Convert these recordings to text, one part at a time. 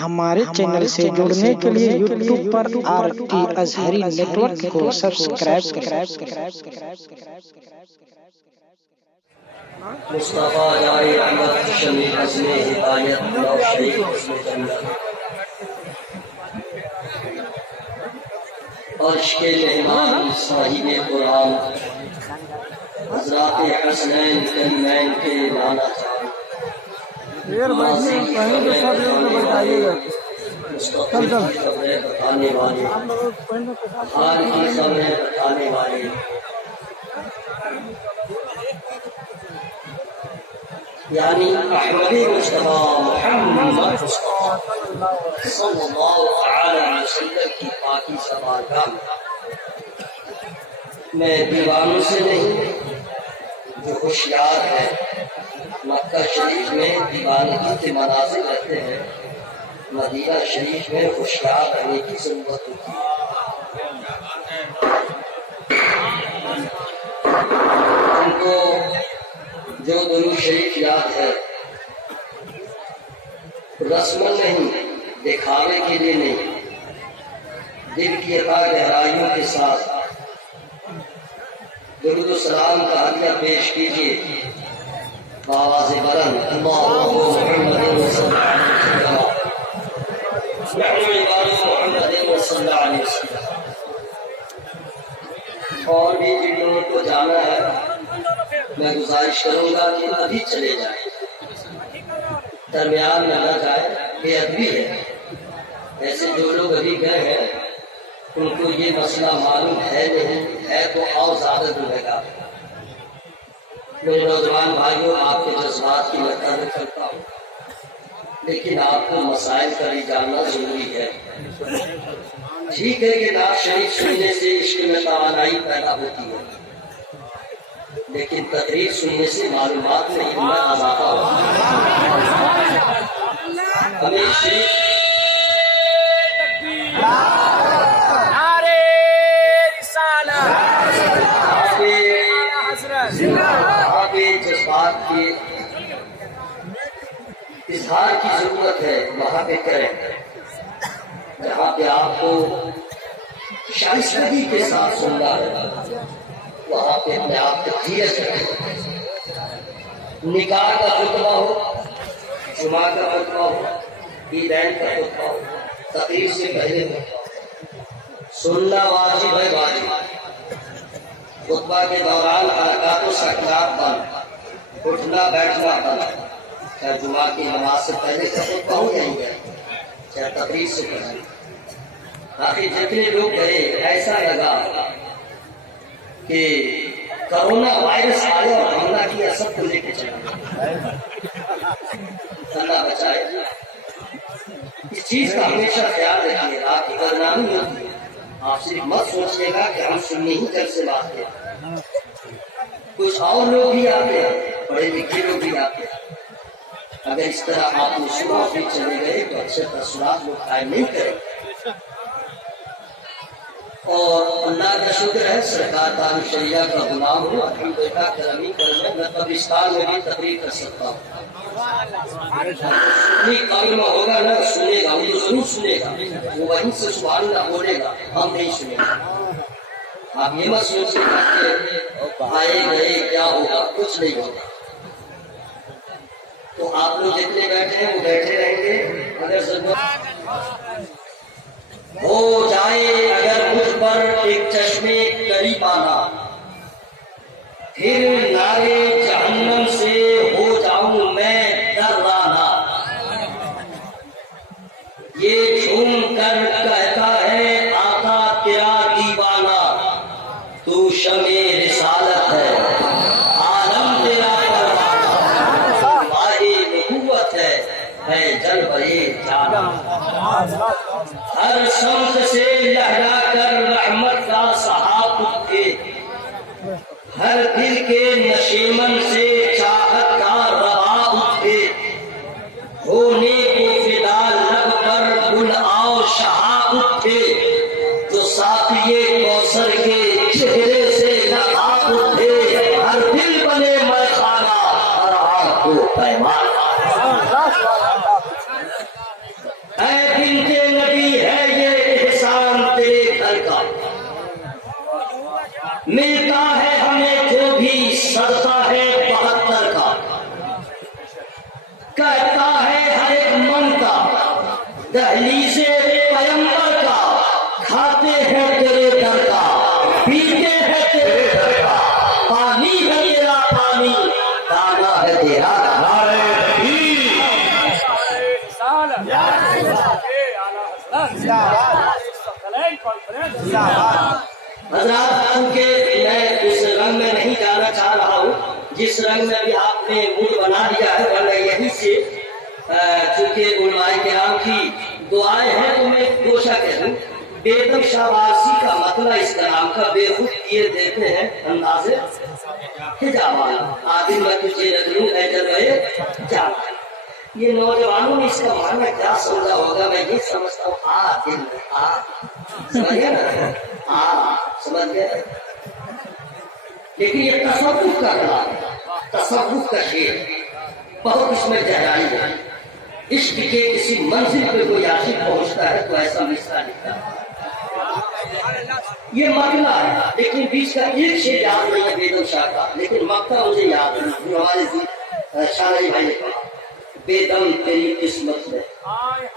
ہمارے چینل سے جڑنے کے لیے یوٹیوب پر RT ازہری نیٹ ورک کو سبسکرائب کریں۔ مصطفیٰ جائے رحمت شمی عزم ہدایت نو شریف عزم جنت عرش کے مہمان صاحب قرآن حضرات حسنین کریمین کے نانا جان مستقبل کی خبریں بتانے والے حال کی خبریں بتانے والے یعنی احمد مصطفیٰ محمد مصطفیٰ صلی اللہ علیہ وسلم کی پاکی سبارگاہ میں دیوانوں سے نہیں جو ہوشیار ہے مکہ شریف میں دیوانگی کے مناظر رہتے ہیں، مدینہ شریف میں ہوشیار رہنے کی ضرورت ہوتی ہے۔ ان کو جو درود شریف یاد ہے رسم نہیں، دکھاوے کے لیے نہیں، دل کی عطا گہرائیوں کے ساتھ درود و سلام کا ہدیہ پیش کیجیے بآواز بلند اللہم محمد صلی اللہ علیہ وسلم۔ اور بھی جن لوگوں کو جانا ہے میں گزارش کروں گا کہ ابھی چلے جائیں، درمیان میں نہ جائے، بے ادبی ہے۔ ایسے جو لوگ ابھی گئے ہیں ان کو یہ مسئلہ معلوم ہے نہیں ہے تو اور زیادہ دور گا۔ میرے نوجوان بھائیوں، آپ کے جذبات کی میں قدر کرتا ہوں، لیکن آپ کو مسائل کا بھی جاننا ضروری ہے۔ ٹھیک ہے کہ نعت شریف سننے سے عشق میں توانائی پیدا ہوتی ہے، لیکن تقریر سننے سے معلومات میں ہمت اضافہ ہوتا ہے۔ ہمیں شریف جذبات کے اظہار کی ضرورت ہے، وہاں پہ کریں جہاں پہ آپ کو شائستگی کے ساتھ سننا ہے، وہاں پہ اپنے آپ کو دھیرج رکھیں۔ نکاح کا خطبہ ہو، جمعہ کا خطبہ ہو، عیدین کا خطبہ ہو، تقریر سے پہلے سننا واجب ہے، واجب۔ خطبہ کے دوران حرکات و سکنات بند، اٹھنا بیٹھنا بند، چاہے جمعہ کی نماز سے پہلے کا خطبہ ہو جائیں گے چاہے تقریر سے پہلے۔ باقی جتنے لوگ گئے ایسا لگا کہ کرونا وائرس آیا اور حملہ کیا، سب کو لے کے چلا۔ اللہ بچائے۔ اس چیز کا ہمیشہ خیال رکھیے، آپ کی بدنامی ہوتی ہے۔ آپ صرف مت سوچیے گا کہ ہم سننے ہی کر سے بات ہیں، کچھ اور لوگ بھی آتے ہیں، پڑھے لکھے لوگ بھی آتے ہیں۔ اگر اس طرح آپ مصروف بھی چلے گئے تو اچھے تاثرات لوگ قائم نہیں کریں۔ اور اللہ کا شکر ہے سرکار تعلیم شریعہ کا غلام ہوں، الحمدللہ کرمی کرم میں قبرستان میں بھی تقریر کر سکتا ہوں۔ قبر میں ہوگا نا، سنے گا، وہ ضرور سنے گا، وہ وہیں سے سبحان اللہ بولے گا، ہم نہیں سنیں گے۔ آپ یہ مت سوچیں کہ آئے گئے کیا ہوگا، کچھ نہیں ہوگا۔ تو آپ لوگ جتنے بیٹھے ہیں وہ بیٹھے رہیں گے، اگر ضرورت ہو جائے اگر مجھ پر ایک چشمے قریب آنا، پھر نارے جہنم سے ہو جاؤں میں ڈرانا۔ یہ جھوم کر کہتا ہے آقا تیرا دیوانہ، تو شمع رسالت ہے عالم تیرا پروانہ، ماہ نبوت ہے جلوہ جانا۔ ہر سمت سے لہرا کر رحمت کا سحاب اٹھے، ہر دل کے نشیمن سے چاہت کا روا اٹھے، ہونے کو فدا لب پر گل آؤ شہاب اٹھے، تو ساقیے کوثر کے چہرے سے لباب اٹھے، ہر دل بنے میں خانہ، ہر آنکھ کو پیمانہ۔ दहलीज़े पैगंबर का, खाते हैं तेरे दर का, पीते हैं तेरे दर का, पानी है तेरा पानी, दाना है तेरा हमारे हज़रात, चूंकि मैं इस रंग में नहीं जाना चाह रहा हूँ जिस रंग में भी आपने मूड बना दिया है, वरना यहीं से चूंकि उलमाए किराम की दुआएं हैं तो मैं गोशा कह दूं, बेदम शाबाशी का मतलब इस कलाम का बेखुद किए देते हैं अंदाजे हिजाबान, आदिल मैं तुझे रख लूं ऐ जलवे जान। ये नौजवानों ने इसका माना क्या समझा होगा, मैं ये समझता हूँ आ दिल आ, समझ गया ना, आ समझ गया। लेकिन ये तसव्वुफ का कलाम, तसव्वुफ का शेर, बहुत इसमें गहराई है। इश्क के किसी मंजिल पे कोई आशिक पहुंचता है तो ऐसा मिसरा लिखता है। ये मकला है, लेकिन बीच का एक शेर याद नहीं है बेदम शाह का, लेकिन मक्का मुझे याद है जो हमारे शाही भाई ने कहा, बेदम तेरी किस्मत में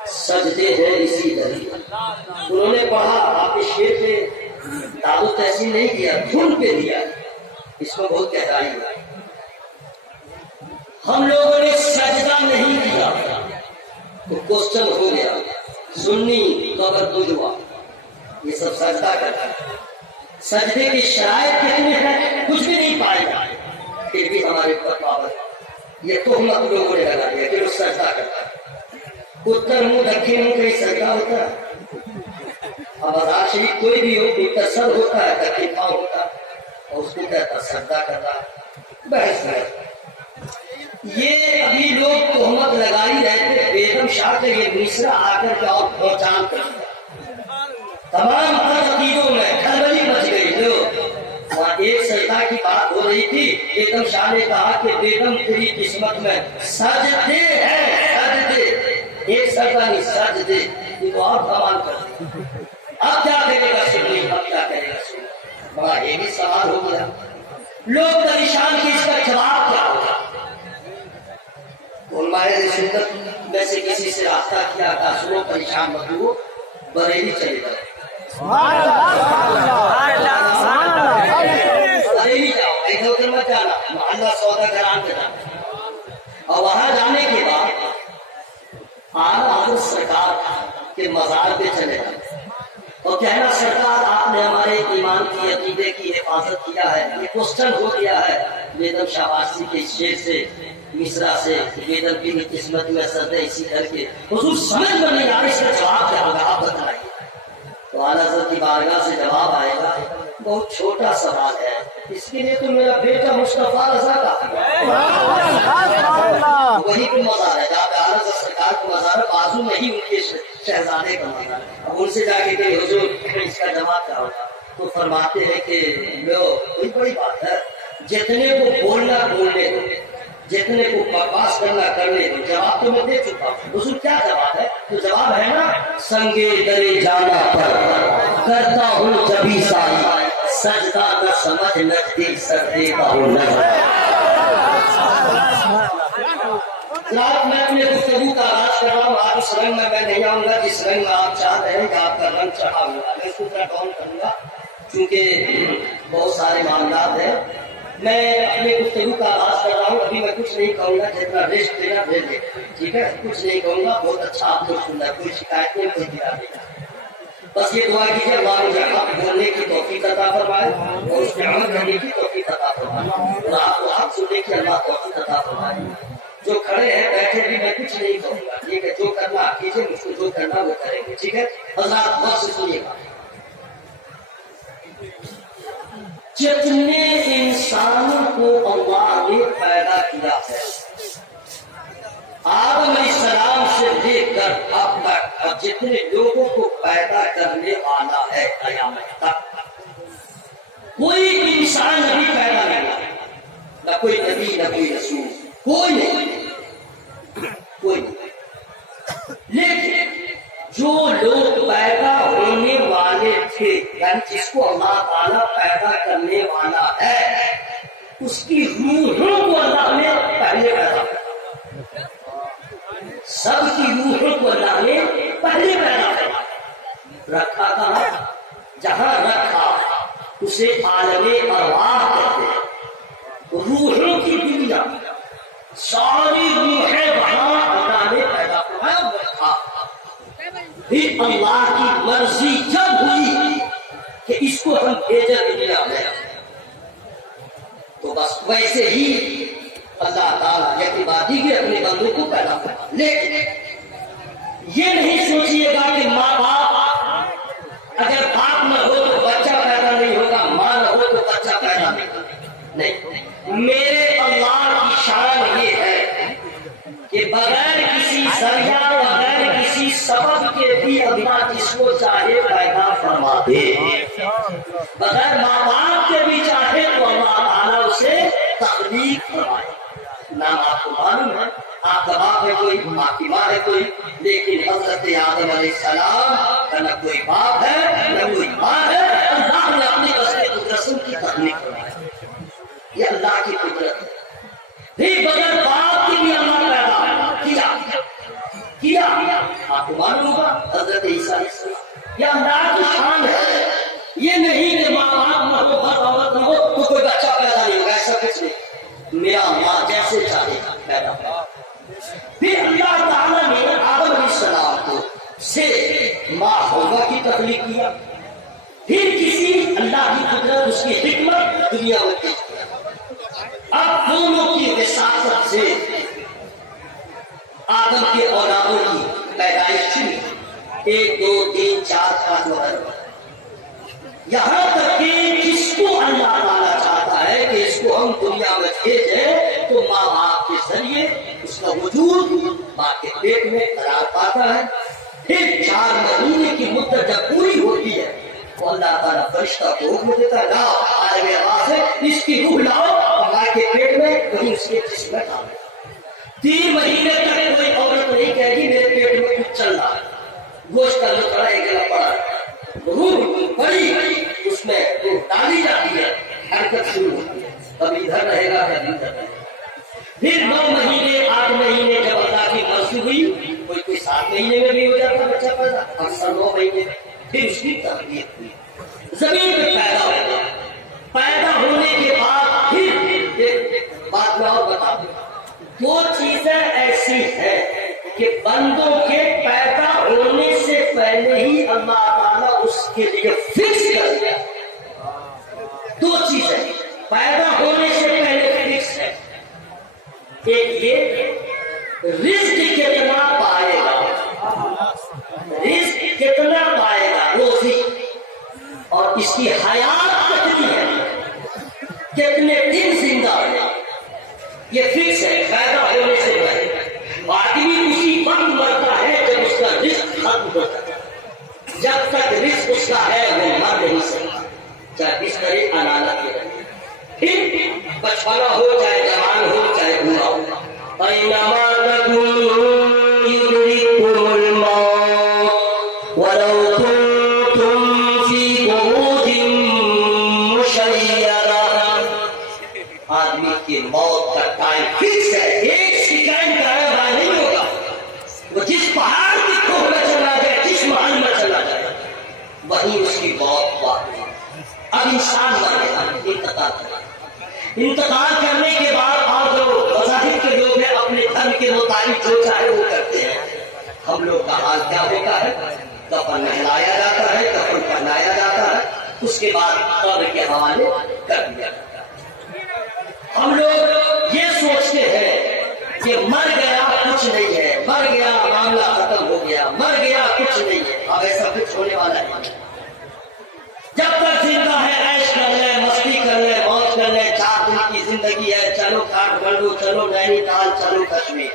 सजदे हैं इसी दरी। उन्होंने पढ़ा, आप इस शेर पे दादू तहसील नहीं किया, धुन पे दिया, इसमें बहुत गहराई है। हम लोगों ने सजदा नहीं किया तो क्वेश्चन हो गया, सुन्नी तो अगर तो हुआ, ये सब सजदा करता है। सजदे की शरायत कितने हैं कुछ भी नहीं पाएगा, फिर भी हमारे ऊपर पाबंद। ये तो हम आप लोगों ने लगा दिया कि वो सजदा करता है। उत्तर मुंह दक्षिण मुंह कहीं सजदा होता है? अब आजाद शरीफ कोई भी हो, उत्तर सर होता है, दक्षिण पाँव होता है, और उसको कहता सजदा करता है। बहस है ये। अभी लोग तोहमत लगाई रहते, बेगम शाह के ये मिश्रा आकर के और पहचान कर तमाम तकीदों में खलबली मच गई। जो वहाँ एक सजदा की बात हो रही थी, बेगम शाह ने कहा कि बेगम तेरी किस्मत में सजदे हैं, सजदे, एक सजदा नहीं सजदे, ये तो और कमाल कर दी। अब क्या करेगा सुनी, अब क्या करेगा सुनी, बड़ा ये भी सवाल हो गया। लोग परेशान की इसका जवाब क्या होगा। उलमाए सुन्नत में से किसी से रास्ता किया था, सुनो परेशान मत हो, बरेली चले गए, बरेली जाओ, इधर उधर मत जाना, मोहल्ला सौदा करान पे जाना। और वहां जाने के बाद आला हज़रत सरकार के मजार पे चले जाए और कहना, सरकार आपने हमारे ईमान की अकीदे की हिफाजत किया है। ये क्वेश्चन हो गया है बेदम शाबाशी के शेर से, मिश्रा से, बेदम की किस्मत में सजदे इसी करके हुजूर समझ में नहीं आ रहा, इसका जवाब क्या होगा आप बताइए। तो आला हज़रत की बारगाह से जवाब आएगा, बहुत छोटा सवाल है, इसके लिए तो मेरा बेटा मुस्तफा रज़ा का वही पे मज़ार है, जहाँ पे आला हज़रत सरकार का मज़ार है, बाजू में ही उनके शहजादे का मज़ार है। अब उनसे जाके कहे हुजूर इसका जवाब क्या होगा, तो फरमाते हैं कि लो कोई बड़ी बात है, जितने को बोलना बोलने दो, जितने को बकवास करना करने दो, जवाब तो मैं दे चुका हूँ। हुजूर क्या जवाब है, तो जवाब है ना, संगे दरे जाना पर करता हूँ जबी साई, सजदा न समझ नजदीक सजदे का हूँ रात में अपने गुफ्तगू का आगाज कर रहा हूँ। आज उस रंग में मैं नहीं आऊंगा जिस रंग में आप चाहते हैं कि आपका रंग चढ़ा हुआ, मैं इसको थोड़ा डाउन करूंगा क्योंकि बहुत सारे मामलात हैं। मैं अपने गुफ्तगू का आगाज कर रहा हूँ, अभी मैं कुछ नहीं कहूंगा, जितना रेस्ट देना दे दे, ठीक है, कुछ नहीं कहूंगा, बहुत अच्छा आपको सुनना है, कोई शिकायत नहीं, कोई गिरा नहीं। बस ये दुआ कीजिए अल्लाह मुझे हक बोलने की तौफीक अता फरमाए और उसमें अमल करने की तौफीक अता फरमाए और आपको हक सुनने की अल्लाह तौफीक अता फरमाए। जो खड़े हैं बैठे भी मैं कुछ नहीं कहूंगा, ठीक है, जो करना आप कीजिए, मुझको जो करना वो करेंगे, ठीक है। हज़रात गौर से सुनिएगा, जितने इंसानों को अल्लाह ने पैदा किया है, आदम अलैहिस्सलाम से लेकर अब तक, और जितने लोगों को पैदा करने वाला है क़यामत तक, कोई इंसान अभी पैदा नहीं हुआ, न कोई नबी न कोई रसूल, कोई नहीं, कोई नहीं। लेकिन जो लोग पैदा होने वाले थे, यानी जिसको अल्लाह ताला पैदा करने वाला है, उसकी रूहों को अल्लाह ने पहले पैदा किया, सबकी रूहों को अल्लाह ने पहले पैदा किया, रखा कहाँ? जहां रखा उसे आलमे अरवाह कहते हैं, रूहों की दुनिया, सारी रूहें वहां अल्लाह ने पैदा करवाया रखा। फिर अल्लाह की मर्जी जब हुई कि इसको हम भेजे दुनिया में, तो बस वैसे ही अल्लाह ताला यकीबादी के अपने बंदों को पैदा करा। लेकिन ये नहीं सोचिएगा कि माँ बाप, अगर बाप न हो तो बच्चा पैदा नहीं होगा, माँ न हो तो बच्चा पैदा नहीं होगा। नहीं, मेरे अल्लाह की शान ये है कि बगैर किसी जरिया, बगैर किसी सबब के भी अल्लाह जिसको चाहे पैदा फरमा दे। बगैर माँ बाप के भी चाहे तो अल्लाह ताला उसे तख्लीक फरमाए। नाम आपको मालूम है, आपका बाप है कोई, माँ की माँ है कोई, लेकिन हजरत आदम अलैहिस्सलाम का न कोई बाप है न कोई माँ है। अल्लाह ने अपने रसूल की तख्लीक फरमाई, ये अल्लाह की कुदरत है। फिर बगैर बाप की भी अल्लाह पैदा किया। आपको मालूम होगा हजरत ईसा अलैहिस्सलाम, ये अल्लाह की शान है। ये नहीं कि माँ बाप न हो, औरत न हो तो कोई बच्चा पैदा नहीं होगा, ऐसा कुछ नहीं। मेरा माँ जैसे चाहे पैदा होगा। फिर अल्लाह ताला ने आदम अलैहिस्सलाम को से माँ हव्वा की तख्लीक किया। फिर किसी अल्लाह की कुदरत, उसकी हिकमत दुनिया में पेश किया। अब दोनों की विसाखत से आदम के औलादों की पैदाइश शुरू, 1 2 3 4 5 वगैरह, यहाँ तक कि जिसको अल्लाह ताला चाहता है कि इसको हम दुनिया में भेजे तो माँ बाप के जरिए उसका वजूद माँ के पेट में करार पाता है। फिर 4 महीने की मुद्दत जब पूरी होती है तो अल्लाह ताला फरिश्ता को हुक्म देता है, लाओ आलमे अरवाह से इसकी रूह लाओ और माँ के पेट में वहीं उसके जिस्म में डालो। 3 महीने तक कोई औरत नहीं कहेगी मेरे पेट में कुछ चल रहा है, गोश्त का लुत्रा एक जगह पड़ा, रूह बड़ी उसमें रूह डाली जाती है, हरकत शुरू होती है, कभी इधर रहेगा कभी इधर रहेगा। फिर 9 महीने 8 महीने जब अल्लाह की मर्जी हुई, कोई 7 महीने में भी हो जाता बच्चा पैदा, अक्सर 9 महीने में। फिर उसकी तरबियत हुई, जमीन में पैदा हुआ। पैदा होने के बाद फिर एक बात मैं और बता दूं, 2 चीजें ऐसी हैं कि बंदों के पैदा होने से पहले ही अल्लाह ताला उसके लिए फिक्स कर दिया। 2 चीजें पैदा होने से पहले फिक्स है। एक ये रिस्क कितना पाएगा, रिस्क कितना पाएगा रोजी, और इसकी हयात कितनी है, कितने दिन जिंदा है, ये फिक्स है पैदा होने से पहले। आदमी उसी वक्त मरता है जब उसका रिस्क खत्म होता है। जब तक रिस्क उसका है वो मर नहीं सकता, चाहे इस तरह अनालत में रहे, फिर बचपना हो चाहे जवान हो चाहे बूढ़ा हो। आदमी की मौत का टाइम फिक्स है, एक सेकंड का नहीं होगा। वो जिस पहाड़ की खोह में चला जाए, जिस महल में चला जाए, वही उसकी मौत वाकई। अब इंसान मरेगा, इंतकाल करने के बाद और जो मज़ाहिब के लोग हैं अपने धर्म के मुताबिक जो चाहे वो करते हैं। हम लोग का हाल क्या होता है, कफन नहलाया जाता है, कफन पहनाया जाता है, उसके बाद कब्र के हवाले कर दिया जाता है। हम लोग ये सोचते हैं कि मर गया कुछ नहीं है, मर गया मामला खत्म हो गया, मर गया कुछ नहीं है। अब ऐसा कुछ होने वाला है। जब तक जिंदा है ऐश कर ले, मस्ती कर ले, मौज कर ले, 4 दिन की जिंदगी है, चलो काठमांडू, चलो नैनीताल, चलो कश्मीर,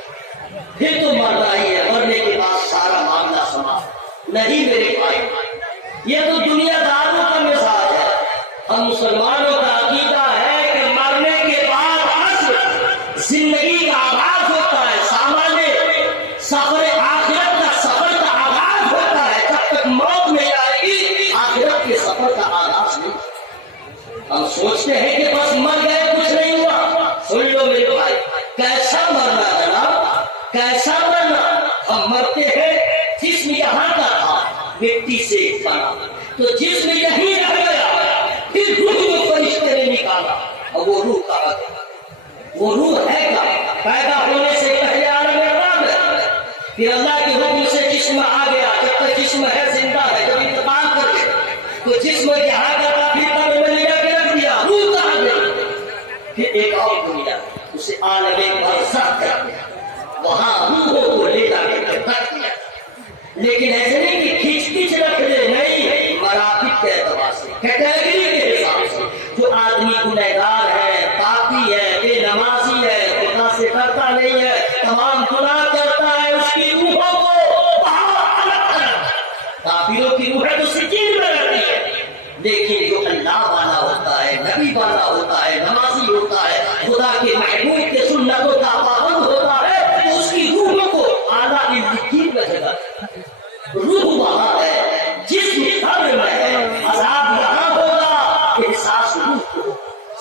फिर तो मरना ही है। मरने के बाद सारा मामला समाप्त नहीं मेरे भाई। ये तो दुनियादारों का मिजाज है। हम मुसलमानों का अकीदा है कि मरने के बाद जिंदगी का आगाज होता है, सामान्य सफर आखिरत का सफर का आगाज होता है। जब तक मौत नहीं आएगी आखिरत के सफर का आगाज नहीं। हम सोचते हैं कि बस मर गए कुछ नहीं हुआ। सुन लो मेरे भाई, कैसा मरना जनाब, कैसा मरना। हम मरते हैं जिस्म यहाँ مٹی سے بنا، تو جسم یہی رہ گیا، پھر روح کو فرشتے نے نکالا، اور وہ روح کہاں گیا؟ وہ روح ہے کیا؟ پیدا ہونے سے پہلے عالم ارواح میں، پھر اللہ کے حکم سے جسم آ گیا، جب تک جسم ہے زندہ ہے، جب انتقال کر گئے تو جسم یہاں کا تھا، پھر قبر میں لے کے رکھ دیا، روح کہاں گیا؟ پھر ایک اور دنیا اسے عالم برزخ کہتے ہیں، وہاں روحوں کو لے جا کے رکھ دیا، لیکن ایسے نہیں کہ کھینچ کھینچ رکھ دے، نہیں، مراتب کے اعتبار سے، کیٹیگری کے حساب سے، جو آدمی گنہگار ہے، پاپی ہے، بے نمازی ہے، خدا سے ڈرتا نہیں ہے، تمام گناہ کرتا ہے، اس کی روحوں کو کافروں کی روح تو سجین میں رہتی ہے، لیکن جو اللہ والا ہوتا ہے، نبی والا ہوتا ہے، نمازی ہوتا ہے، خدا کے محبوب کے سنتوں کا پابند ہوتا ہے، تو اس کی روحوں کو اعلیٰ علین میں جگہ، روح وہاں ہے، جسم قبر میں ہے، عذاب یہاں ہوگا، احساس روح کو،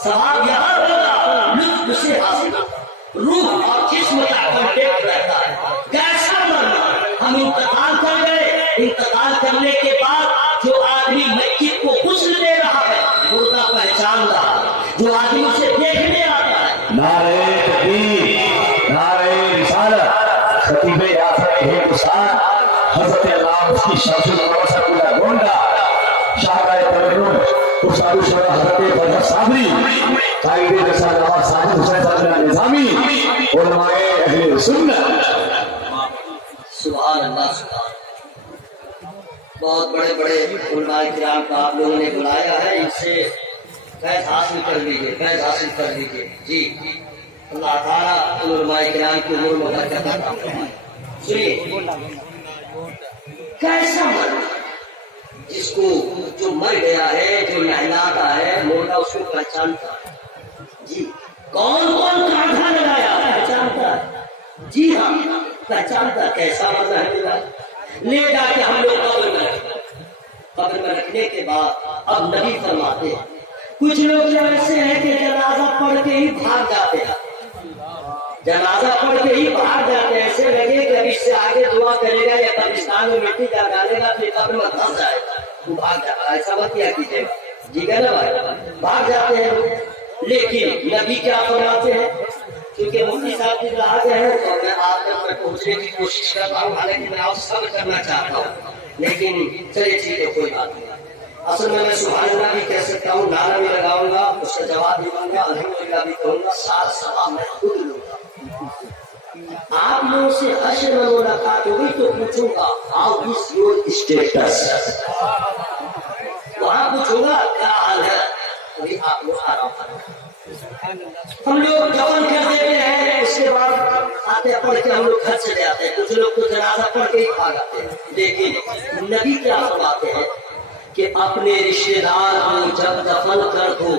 ثواب یہاں ہوگا، لطف سے حاصل ہوگا، روح اور جسم کا کانٹیکٹ رہتا ہے۔ کیسا مرنا؟ ہم انتقال کر گئے، انتقال کرنے کے بعد جو آدمی میت کو غسل دے رہا ہے مردہ پہچان رہا ہے، جو آدمی اسے دیکھنے آتا ہے، نعرہ تکبیر، نعرہ رسالت، خطیب ریاست ہندوستان حضرت علامہ مفتی شمس الحق اللہ گونڈا، شاہراہ ترنم استاد الشہداء حضرت فرحت صابری، قائد رسالہ نواز ساجد حسین صاحب نظامی، علماء اہل سنت، سبحان اللہ، سبحان اللہ۔ بہت بڑے بڑے علماء کرام کا آپ لوگوں نے بلایا ہے، ان سے فیض حاصل کر لیجیے، فیض حاصل کر لیجیے، جی اللہ تعالیٰ ان علماء کرام کی عمر میں برکت عطا فرمائے۔ سنیے، کیسا مرنا؟ جس کو جو مر گیا ہے، جو نہلاتا ہے مردہ، اس کو پہچانتا ہے، جی کون کون کانٹا لگایا پہچانتا ہے، جی ہاں پہچانتا۔ کیسا مرنا ہے؟ لے جا کے ہم لوگ قبر میں رکھتے ہیں، قبر میں رکھنے کے بعد اب نبی فرماتے ہیں، کچھ لوگ ایسے ہیں کہ جنازہ پڑھ کے ہی بھاگ جاتے ہیں، جنازہ پڑھ کے ہی بھاگ جاتے ہیں، ایسے لگے کہ اب اس سے آگے دعا کرے گا یا قبرستان میں مٹی ڈالے گا پھر قبر میں پھنس جائے گا، وہ بھاگ جائے گا، ایسا مت کیا کیجیے گا، جی کہ نا بھائی، بھاگ جاتے ہیں۔ لیکن نبی کیا فرماتے ہیں؟ کیونکہ مفتی صاحب کی رہا گئے ہیں تو میں آپ تک پہنچنے کی کوشش کر رہا ہوں، حالانکہ میں آپ صبر کرنا چاہتا ہوں، لیکن چلیے ٹھیک ہے، کوئی بات نہیں۔ اصل میں سبحان اللہ بھی کہہ سکتا ہوں، نعرہ بھی لگاؤں گا، اس کا جواب بھی دوں گا، الحمدللہ بھی کہوں گا، سارا ثواب میں خود لوں گا۔ آپ لوگوں سے حشر میں ملاقات ہوگی تو پوچھوں گا ہاؤ از یور اسٹیٹس، وہاں پوچھوں گا کیا حال ہے، وہی آپ لوگ آرام کریں۔ ہم لوگ دفن کر دیتے ہیں، اس کے بعد آتے پڑھ کے ہم لوگ گھر چلے آتے ہیں، کچھ لوگ تو جنازہ پڑھ کے ہی بھاگ آتے ہیں، لیکن نبی کیا فرماتے ہیں کہ اپنے رشتے دار کو جب دفن کر دو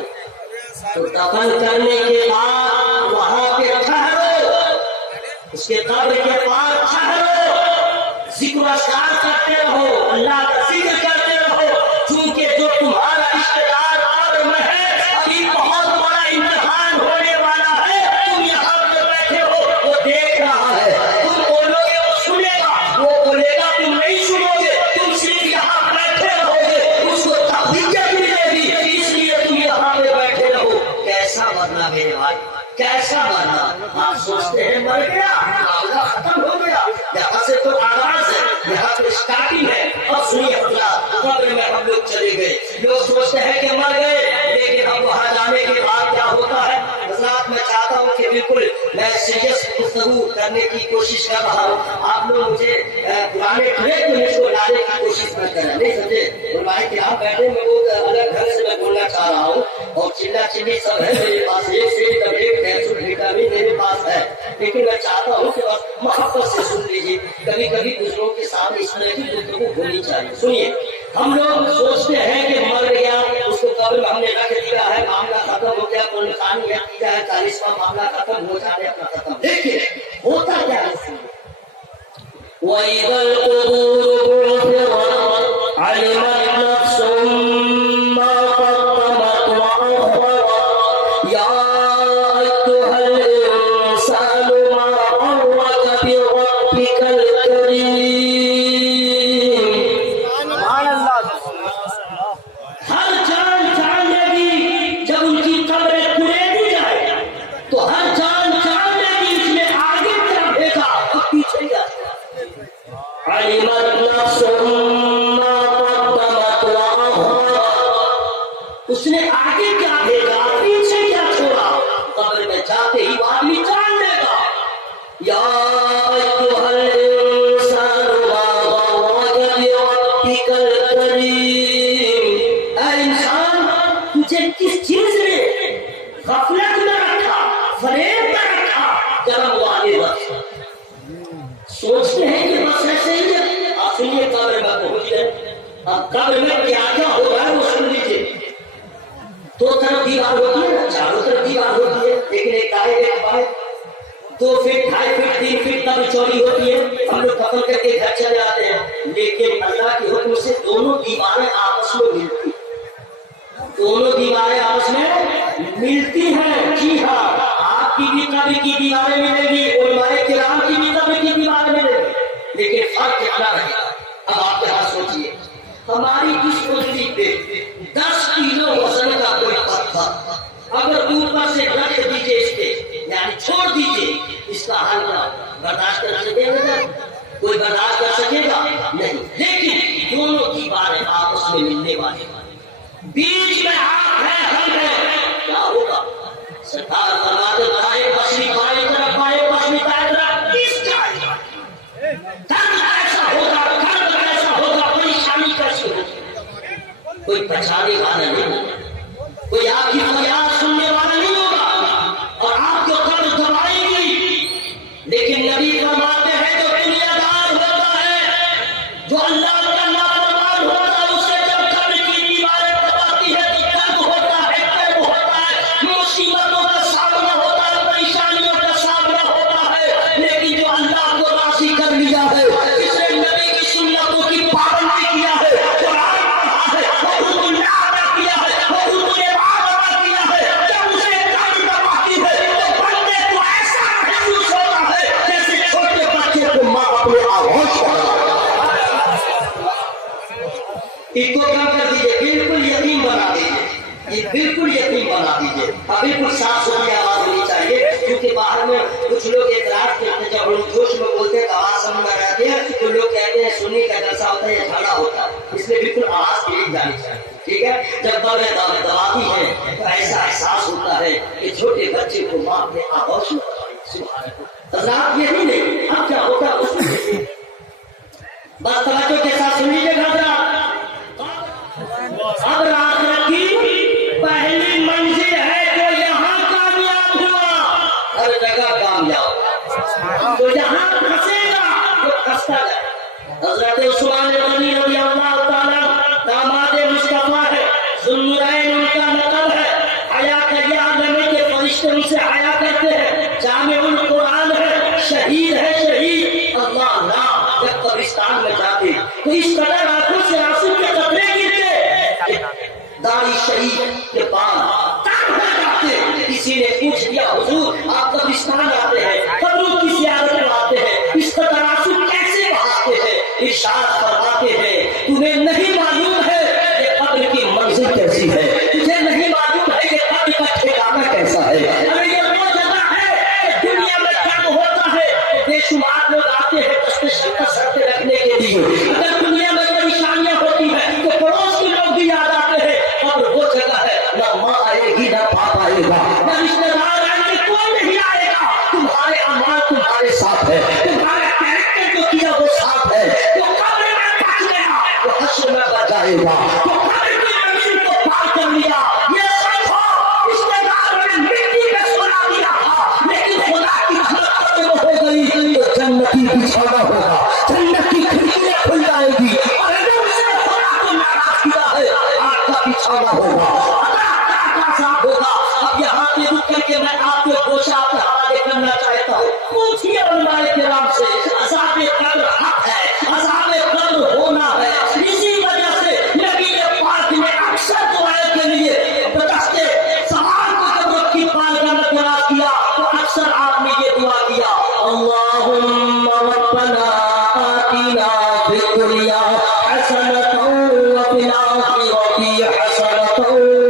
تو دفن کرنے کے بعد وہاں پہ ٹھہرو، اس کے قبر کے پاس ٹھہرو، ذکر و اذکار کرتے رہو، اللہ کا ذکر کرتے رہو، چونکہ جو تمہارا رشتے دار قبر میں ہے ابھی بہت بڑا امتحان ہونے والا ہے، تم یہاں پہ بیٹھے ہو، وہ دیکھ رہا ہے، تم بولو گے وہ سنے گا، وہ بولے گا تم نہیں سنو گے، تم صرف یہاں بیٹھے رہو گے، اس کو تحقیق ملے گی، اس لیے تم یہاں پہ بیٹھے رہو۔ کیسا مرنا میرے بھائی، کیسا مرنا؟ آپ سوچتے ہیں مر گیا، معاملہ ختم ہو گیا، یہاں سے تو آغاز ہے، یہاں پہ اسٹارٹنگ ہے، اب سنیے قبر میں ہم لوگ چلے گئے، لوگ سوچتے ہیں کہ مر گئے، لیکن اب وہاں جانے کے بعد کیا ہوتا ہے؟ حضرات میں چاہتا ہوں کہ بالکل میں سیریس گفتگو کرنے کی کوشش کر رہا ہوں، آپ لوگ مجھے پرانے ٹریک میں مجھ کو لانے کی کوشش نہ کریں، نہیں سمجھے؟ علماء کرام بیٹھے میں وہ الگ گھر سے میں بولنا چاہ رہا ہوں، اور چلا چلی سب ہے میرے پاس، ایک سے ایک وٹامن میرے پاس ہے، لیکن میں چاہتا ہوں کہ بس محبت سے سن لیجیے، کبھی کبھی دوسروں کے سامنے اس طرح کی گفتگو ہونی چاہیے۔ سنیے، ہم لوگ سوچتے ہیں کہ مر گیا، اس کو قبر میں ہم نے رکھ دیا ہے، معاملہ ختم ہو گیا، قرآن خانی یاد کیا ہے، 40واں معاملہ ختم ہو جانے اپنا ختم، دیکھیے ہوتا کیا ہے۔ وَإِذَا الْقُبُورُ بُعْثِرَتْ عَلِمَتْ نَفْسٌ مَّا قَدَّمَتْ وَأَخَّرَتْ يَا أَيُّهَا الْإِنسَانُ مَا غَرَّكَ بِرَبِّكَ الْكَرِيمِ علمت نفس ما قدمت وأخرت. اس نے آگے کیا بھیجا پیچھے کیا چھوڑا قبر میں جاتے ہی وہ آدمی جان لے گا. یا ایھا الانسان ما غرک بربک الکریم. اے انسان تجھے کس چیز نے غفلت میں رکھا, فریب میں رکھا, کرم والے وقت. سوچتے ہیں کہ بس ایسے ہی ہے. آپ سنیے قبر میں پہنچ گئے. اب قبر میں کیا کیا ہو رہا ہے وہ سن لیجیے. دو طرف دیوار ہوتی ہے, چاروں طرف دیوار ہوتی ہے, لیکن ایک دائیں ایک بائیں, 2 فٹ 2.5 فٹ 3 فٹ تک چوڑی ہوتی ہے. ہم لوگ کفن کر کے گھر چلے آتے ہیں, لیکن اللہ کے حکم سے دونوں دیواریں آپس میں ملتی ہیں. دونوں دیواریں آپس میں ملتی ہیں. جی ہاں, آپ کی بھی قبر کی دیواریں ملے گی, علماء کرام کی بھی قبر کی دیواریں ملے گی, لیکن فرق کتنا رہے گا. اب آپ کے ہاتھ سوچیے, ہماری اس کشتی پہ 10 کلو وزن کا کوئی پتھر اگر اوپر سے رکھ دیجیے اس پہ, یعنی چھوڑ دیجیے, اس کا حلقہ برداشت کر سکے گا؟ کوئی برداشت کر سکے گا؟ نہیں. لیکن دونوں دیواریں آپس میں ملنے والے, بیچ میں آپ ہے, ہم ہے, کیا ہوگا؟ سرکار فرماتے دائیں پسلی بائیں طرف, بائیں پسلی دائیں طرف, کس جائے گا؟ درد ایسا ہوگا, درد ایسا ہوگا, پریشانی کیسی ہوگی. کوئی پہچانے والا نہیں ہوگا, کوئی آپ کی فریاد سننے والا نہیں ہوگا, اور آپ کو قبر دبائے گی. لیکن نبی فرماتے ہیں جو دنیا دار ہوتا ہے, جو اللہ کا نافرمان ہوتا ہے, اسے جب قبر کی دیواریں دباتی ہے تو درد ہوتا ہے, کرب ہوتا ہے, مصیبتوں کا سامنا ہوتا ہے, پریشانیوں کا سامنا ہوتا ہے. لیکن جو اللہ کو راضی کر لیا ہے, جس نے نبی کی سنتوں کی پابندی کیا ہے, قرآن پڑھا ہے, حقوق اللہ ادا کیا ہے, حقوق العباد ادا کیا ہے, جب اسے قبر دباتی ہے تو بندے کو ایسا محسوس ہوتا ہے جیسے چھوٹے بچے کو ماں اپنے آغوش کر رہا ہے. اس کو کیا کر دیجیے, بالکل یقین بنا دیجیے, یہ بالکل یقین بنا دیجیے. اب بالکل صاف ستھری آواز ہونی چاہیے, کیونکہ باہر میں کچھ لوگ اعتراض کرتے ہیں, جب ہم جوش میں بولتے ہیں تو آواز سمجھ میں آتی ہے, تو لوگ کہتے ہیں سنی کا جلسہ ہوتا ہے یا جھگڑا ہوتا ہے. اس لیے بالکل آواز کلیئر جانی چاہیے, ٹھیک ہے. جب قبریں دباتی ہیں تو ایسا احساس ہوتا ہے کہ چھوٹے بچے کو ماں اپنے آغوش میں حضرات. یہی نہیں, اب کیا ہوتا ہے اس میں بس توجہ کے ساتھ سن لیجیے گا حضرات. اب آخرت کی پہلی منزل ہے جو یہاں کامیاب ہوا, ہر جگہ کامیاب, تو یہاں پھنسے گا وہ پھنستا جائے. حضرت عثمان غنی رضی اللہ تعالیٰ داماد مصطفیٰ ہے, ذوالنورین ان کا نقل ہے, حیا کریے عالمی کے فرشتے ان سے حیا کرتے ہیں, جامع القرآن ہے, شہید ہے, شہید. اللہ اللہ جب قبرستان میں جاتے تو اس قدر آنکھوں سے آنسو کے قطرے گرتے, داڑھی شہید کے بال تار ہو جاتے. کسی نے پوچھ دیا حضور آپ قبرستان آتے ہیں, قبروں کی زیارت میں آتے ہیں, اس قدر آنسو کیسے بہاتے ہیں؟ ارشاد فرماتے ہیں تمہیں نہیں معلوم ہے کہ قبر کی منزل کیسی ہے, تجھے نہیں معلوم ہے کہ قبر کا ٹھکانہ کیسا ہے. ارے یہ وہ جگہ ہے کہ دنیا میں کیا ہوتا ہے, بے شمار لوگ آتے ہیں دست شکر سر پہ رکھنے کے لیے. اگر دنیا میں پریشانیاں ہوتی ہیں تو پڑوس کے لوگ بھی یاد آتے ہیں. قبر وہ جگہ ہے نہ ماں آئے گی نہ باپ آئے گا, نہ رشتے دار آئیں گے, کوئی نہیں آئے گا. تمہارے اعمال تمہارے ساتھ ہے, تمہارا کیریکٹر جو کیا وہ ساتھ ہے. جو قبر میں بچ گیا وہ حشر میں بچائے گا, جو قبر کی زمین کو پار کر لیا یہ سچ ہو. رشتے دار نے مٹی میں سلا دیا تھا, لیکن خدا کی رحمت ختم ہو گئی تو جنتی بچھانا ہوگا, جنت کی کھڑکیاں کھل جائے گی, اور اگر اس نے خدا کو ناراض کیا ہے آگ کا بچھانا ہوگا, عذاب ہوگا. اب یہاں پہ رک کر کے میں آپ کے گوشہ کے حوالے کرنا چاہتا ہوں. پوچھیے علماء کرام سے, عذاب قبر حق ہے, عذاب قبر ہونا ہے. اسی وجہ سے نبی پاک نے اکثر دعائیں کے لیے بدستے سوال کو جب رب کی بارگاہ میں دراز کیا تو اکثر آپ نے یہ دعا کیا, اللہم ربنا آتنا فی الدنیا حسنۃ وفی الآخرۃ حسنۃ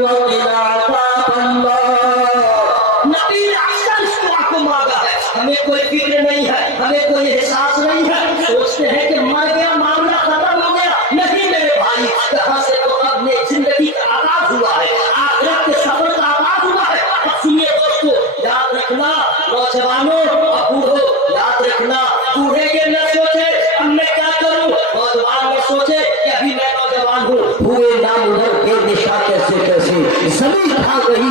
وقنا عذاب النار. نبی نے اکثر اس دعا کو مانگا ہے. ہمیں کوئی فکر نہیں ہے, ہمیں کوئی احساس نہیں ہے, سوچتے ہیں کہ مر گیا जमीन खा गई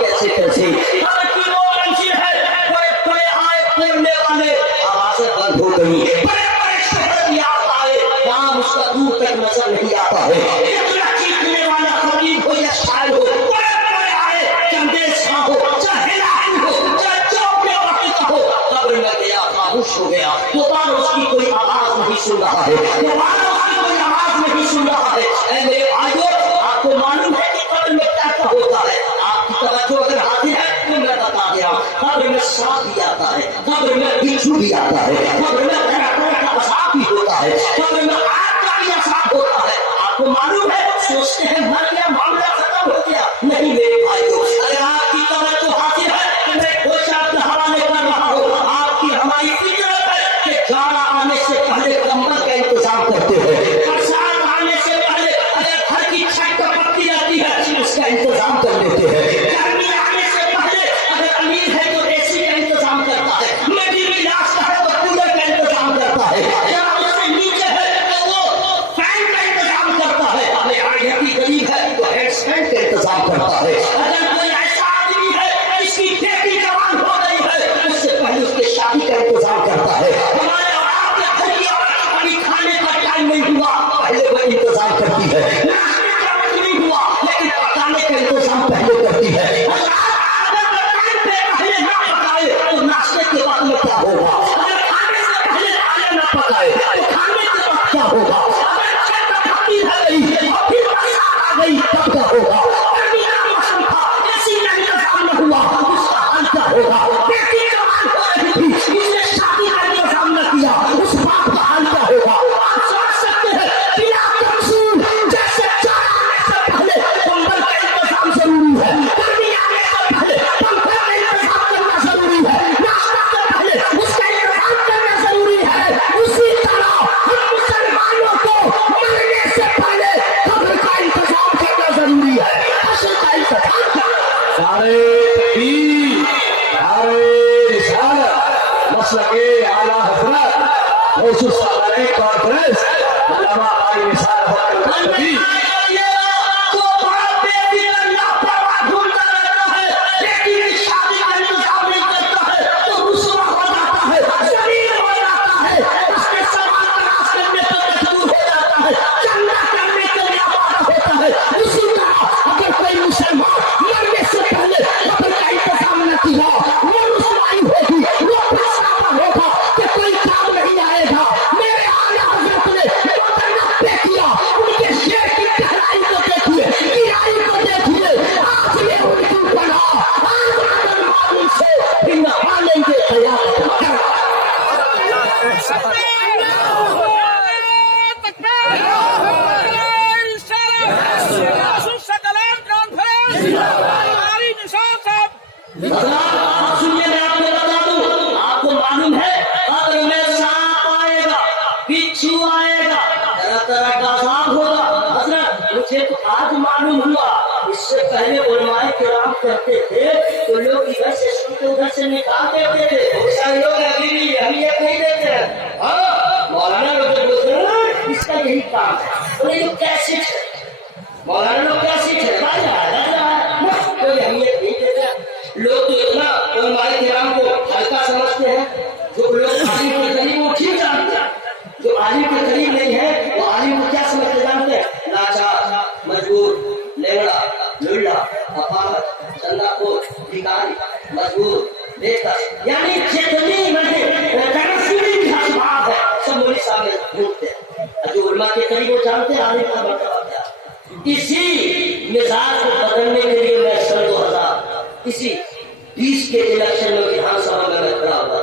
कैसे कैसे वो मंजिल है बड़े बड़े आए बोलने वाले आवाजें बंद हो गई बड़े बड़े शहर में आता है नाम उसका दूर तक नजर नहीं आता है इतना चीखने वाला खतीब हो या शायर हो बड़े बड़े आए चंदेश खां हो चाहे लाहिन हो चाहे चौक में वाक़िका हो कब्र में गया खामोश हो गया दोबारा उसकी कोई आवाज नहीं सुन रहा है दोबारा उसकी कोई आवाज नहीं सुन रहा है ऐ मेरे भाइयों आपको मालूम है कि कब्र में क्या क्या होता है आपकी तवज्जो अगर हाजिर है तो मैं बता दिया कब्र में सांप भी आता है कब्र में बिच्छू भी आता है कब्र में तरह तरह का असाब भी होता है कब्र में आग का भी असाब होता है आपको मालूम है सोचते हैं मर गया मामला खत्म हो गया नहीं मेरे भाइयों अगर आपकी तवज्जो हाजिर है तो मैं खुद आपके हवाले कर रहा हूँ आपकी हमारी फिक्र है कि जाड़ा आने से पहले कंबल का इंतजाम करते हैं बरसात आने से पहले अगर घर की छत पर पत्ती आती है उसका इंतजाम कर लेते हैं गर्मी आने से पहले अगर अमीर है तो एसी का इंतजाम करता है मिडिल क्लास का है तो कूलर का इंतजाम करता है या उससे नीचे है तो वो फैन का इंतजाम करता है अरे आगे गरीब है तो हेडस्टैंड का इंतजाम करता है अगर कोई ऐसा आदमी है जिसकी बेटी जवान हो गई है उससे पहले उसके शादी का इंतजाम करता है हमारे आपके घर की औरत कभी खाने का टाइम नहीं हुआ पहले वो इंतजाम करती है नाश्ते का वक्त नहीं हुआ लेकिन पकाने का इंतजाम पहले करती है अगर टाइम पे पहले ना पकाए तो नाश्ते के बाद में क्या होगा अगर खाने से पहले खाना ना पकाए तो खाने के बाद क्या होगा अगर छत पर पत्ती रह गई और फिर बरसात आ गई तब क्या होगा गर्मी का मौसम था एसी का इंतजाम न हुआ उसका हाल क्या होगा बेटी जवान हो रही थी उसने शादी का इंतजाम न किया उस बाप का हाल क्या होगा आप समझ सकते हैं बिना तमसूल जैसे जाड़ा आने से पहले कंबल का इंतजाम जरूरी है गर्मी आने से पहले पंखे का इंतजाम करना जरूरी है नाश्ता से पहले उसका इंतजाम करना जरूरी है उसी तरह हम मुसलमानों को मरने से पहले कब्र का इंतजाम करना जरूरी है असल का इंतजाम नारे तकबीर नारे रिसालत मसलके आला हज़रत मौजूद सामने कॉन्फ्रेंस अल्लामा आई निसार बकल नबी तो बड़ा बेटी का लापरवाह ढूंढता रहता है बेटी की शादी का इंतजाम नहीं करता है तो रुसवा हो जाता है जलील हो जाता है उसके सवाल तलाश करने पर मजबूर हो जाता है चंदा करने के लिए आवारा होता है उसी तरह अगर कोई मुसलमान मरने से पहले कब्र का इंतजाम न किया वो रुसवाई होगी वो पछतावा होगा कि कोई काम नहीं आएगा मेरे आला हज़रत ने बदला पे किया उनके शेर की गहराई को देखिए गिराई को देखिए आज ये उनकी बना आज अगर मालूम से फिर न मानेंगे क़यामत कर आप सुनिए मैं आपको बता दूं आपको मालूम है कब्र में सांप आएगा बिच्छू आएगा तरह तरह का अज़ाब होगा हज़रत मुझे तो आज मालूम हुआ इससे पहले उलमाए किराम कहते थे तो लोग इधर से सुनते उधर से निकाल देते थे बहुत सारे लोग अभी भी अहमियत नहीं देते हैं हाँ मौलाना लोग बोलते हैं इसका यही काम है बोले जो कैसे मौलाना लोग कैसे कोई अहमियत नहीं देते लोग तो इतना उलमाए किराम को हल्का समझते हैं जो लोग आलिम के करीब वो ठीक जानते हैं जो आलिम के करीब नहीं है वो आलिम को क्या समझते जानते हैं लाचार मजबूर लेवड़ा लुल्ला अपाहज चंदाखोर भिखारी मजबूर बेकस यानी जितनी तनसीबी असबाब है सब मोली सामने ढूंढते हैं जो उलमा के करीब वो जानते हैं आलिम का मर्तबा क्या इसी मिजाज को बदलने के लिए मैं सन 2000 इसी 20 के इलेक्शन में विधानसभा में मैं खड़ा हुआ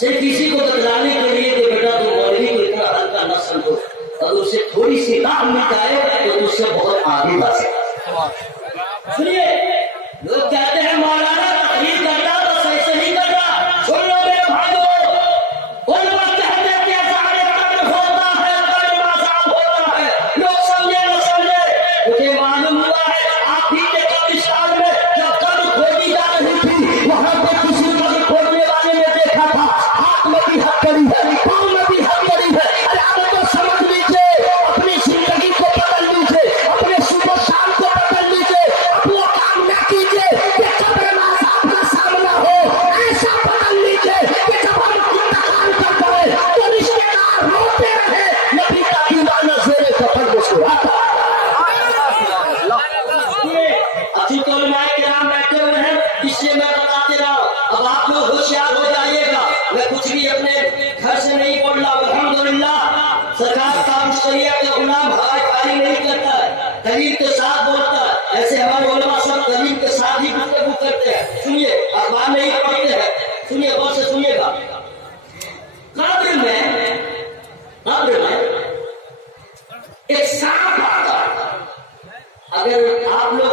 सिर्फ इसी को बदलाने के लिए कि बेटा तुम मौलवी को इतना हल्का न समझो और उससे थोड़ी सी राह मिल जाए तो उससे बहुत आगे बढ़ सकते सुनिए लोग कहते हैं मौलाना तकरीर करता बस ऐसे नहीं करता सुन लो मेरे भाइयों उन वक्त कहते हैं कि अज़ान कब्र होता है कब्र मज़ाब होता है लोग समझे न समझे मुझे मालूम हुआ है आप ही के कब्रिस्तान में जब कब्र खोदी जा रही थी वहां पर किसी कब्र खोदने वाले ने देखा था हाथ में मुस्कुराता। अच्छी तो के नाम बैठे हुए हैं, इसलिए मैं बताते रहा हूँ। अब आप लोग होशियार हो जाइएगा। मैं कुछ भी अपने घर से नहीं बोल रहा। अल्हम्दुलिल्लाह सरकार का मुश्तरिया का गुलाम हवाई खाली नहीं करता है, दलील के साथ बोलता है। ऐसे हमारे उलमा सब दलील के साथ ही गुफ्तगू करते हैं। सुनिए, अखबार नहीं पढ़ते हैं, सुनिए, गौर से सुनिएगा। कब्र में एक सांप आता है। अगर आप लोग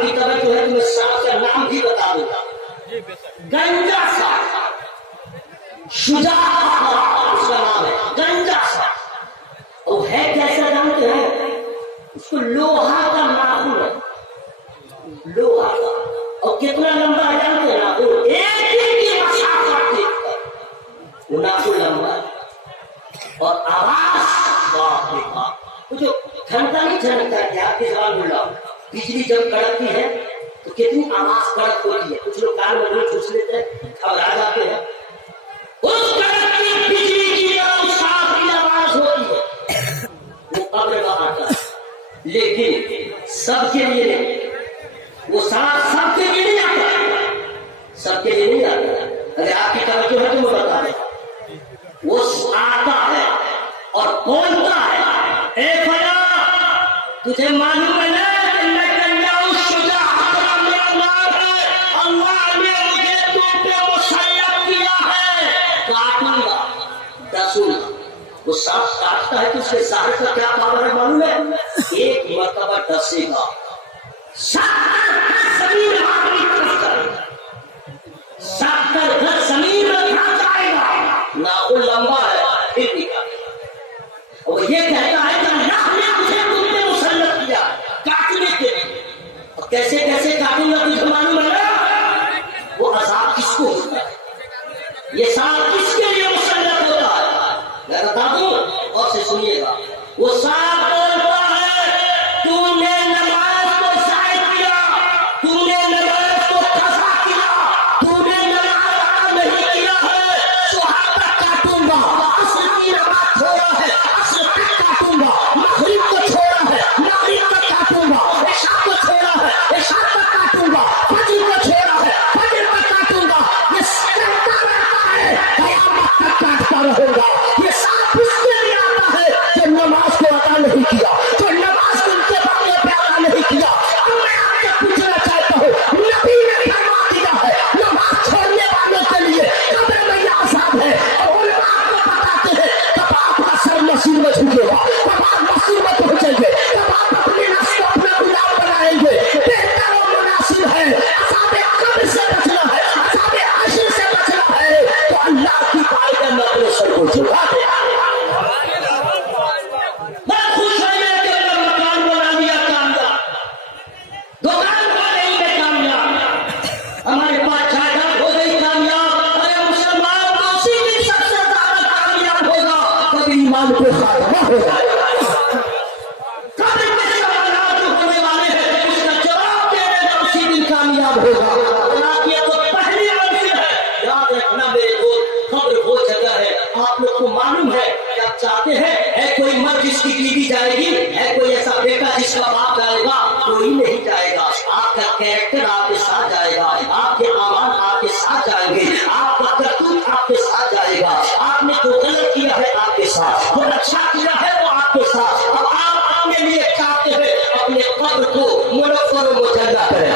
की तबीयत जो है तो मैं सांप का नाम भी बता दूंगा। गंजा सांप, शुजा उसका नाम है, गंजा सांप। वो है कैसा जानते हैं? उसको लोहा का नाखून है, लोहा का। और कितना लंबा है जानते हैं ना? वो एक दिन की मसाफत देखकर वो नाखून लंबा है। और आवाज बाप रे बाप, वो जो ठंडा नहीं ठंडा क्या आपके सवाल बोल रहा हूँ। बिजली जब कड़कती है तो कितनी आवाज कड़क होती है। कुछ लोग कान में ठूस लेते हैं, घबरा जाते हैं। उस कड़कती बिजली की साफ की आवाज होती है, वो कब्र का आता है। लेकिन सबके लिए नहीं, वो सांप सबके लिए नहीं आता, सबके लिए नहीं आता। अगर आपकी तवज्जो है तो मैं बता दें, वो आता है और बोलता है, ए फला तुझे मालूम है ना कि मैं गंजा शुजा अल्लाह ने मुझे तुम पे मुसल्लत किया है, काटूंगा डसूंगा। वो सांप काटता है तो उसके जहर का क्या पावर है मालूम है? एक मरतबा डसेगा, 70 घर जमीन में खा जाएगा। नाखून लंबा है फिर भी काटेगा। और ये कहता है कि अल्लाह ने मुझे तुम पे मुसल्लत किया काटने के लिए। और कैसे कैसे काटूंगा तुझे मालूम है ना? वो अज़ाब किसको होता है? ये सांप किसके लिए मुसल्लत होता है? मैं बता दूं, और से सुनिएगा। वो सांप बोलता है, तूने नमाज को ज़ाय किया, तूने नमाज को कज़ा किया, तूने नमाज अदा नहीं किया है, सुहाबा काटूंगा। असर की नमाज छोड़ा है, असर तक काटूंगा। मगरिब को छोड़ा है, मगरिब तक काटूंगा। इशा को छोड़ा है, इशा तक काटूंगा। फजर को छोड़ा है, फजर तक काटूंगा। ये करता रहता है, क़यामत तक काटता रहेगा। ये सांप इसके लिए आता है जो नमाज को अदा नहीं किया, जो नमाज को उनके बदले पे अदा नहीं किया। अब मैं आपसे पूछना चाहता हूँ, नबी ने फरमा दिया है नमाज छोड़ने वालों के लिए कब्र में यह अज़ाब है। और उलमा आपको बताते हैं तब आपका सर मसीह में झुकेगा, तब आप मसीह में पहुंचेंगे, तब आप अपने नफ्स को अपना गुलाम बनाएंगे। बेहतर और मुनासिब है अज़ाब कब्र से बचना है, अज़ाब हश्र से बचना है, तो अल्लाह की बात में अपने सर को झुका दे। मैं खुश हो गया कि मैंने मकान बना लिया कामयाब, दुकान खोलने में कामयाब, हमारे पास जायदाद हो गई कामयाब। अरे मुसलमान तो उसी दिन सबसे ज्यादा कामयाब होगा कभी ईमान को खात्मा होगा। कभी के सवाल जो होने वाले हैं उसका जवाब देने का उसी दिन कामयाब होगा। ये तो पहली मंजिल है, याद रखना मेरे दोस्त। कब्र वो जगह है, आप लोग को मालूम है कि आप चाहते हैं है कोई मर्द जिसकी बीवी जाएगी, है कोई ऐसा बेटा जिसका बाप जाएगा? कोई नहीं जाएगा। आपका कैरेक्टर आपके साथ जाएगा, आपके अमाल आपके साथ जाएंगे, आपका करतूत आपके साथ जाएगा। आपने जो गलत किया है आपके साथ, जो अच्छा किया है वो आपके साथ। अब आप अपने लिए चाहते हैं अपने कब्र को मुनव्वर और मुजल्ला करें,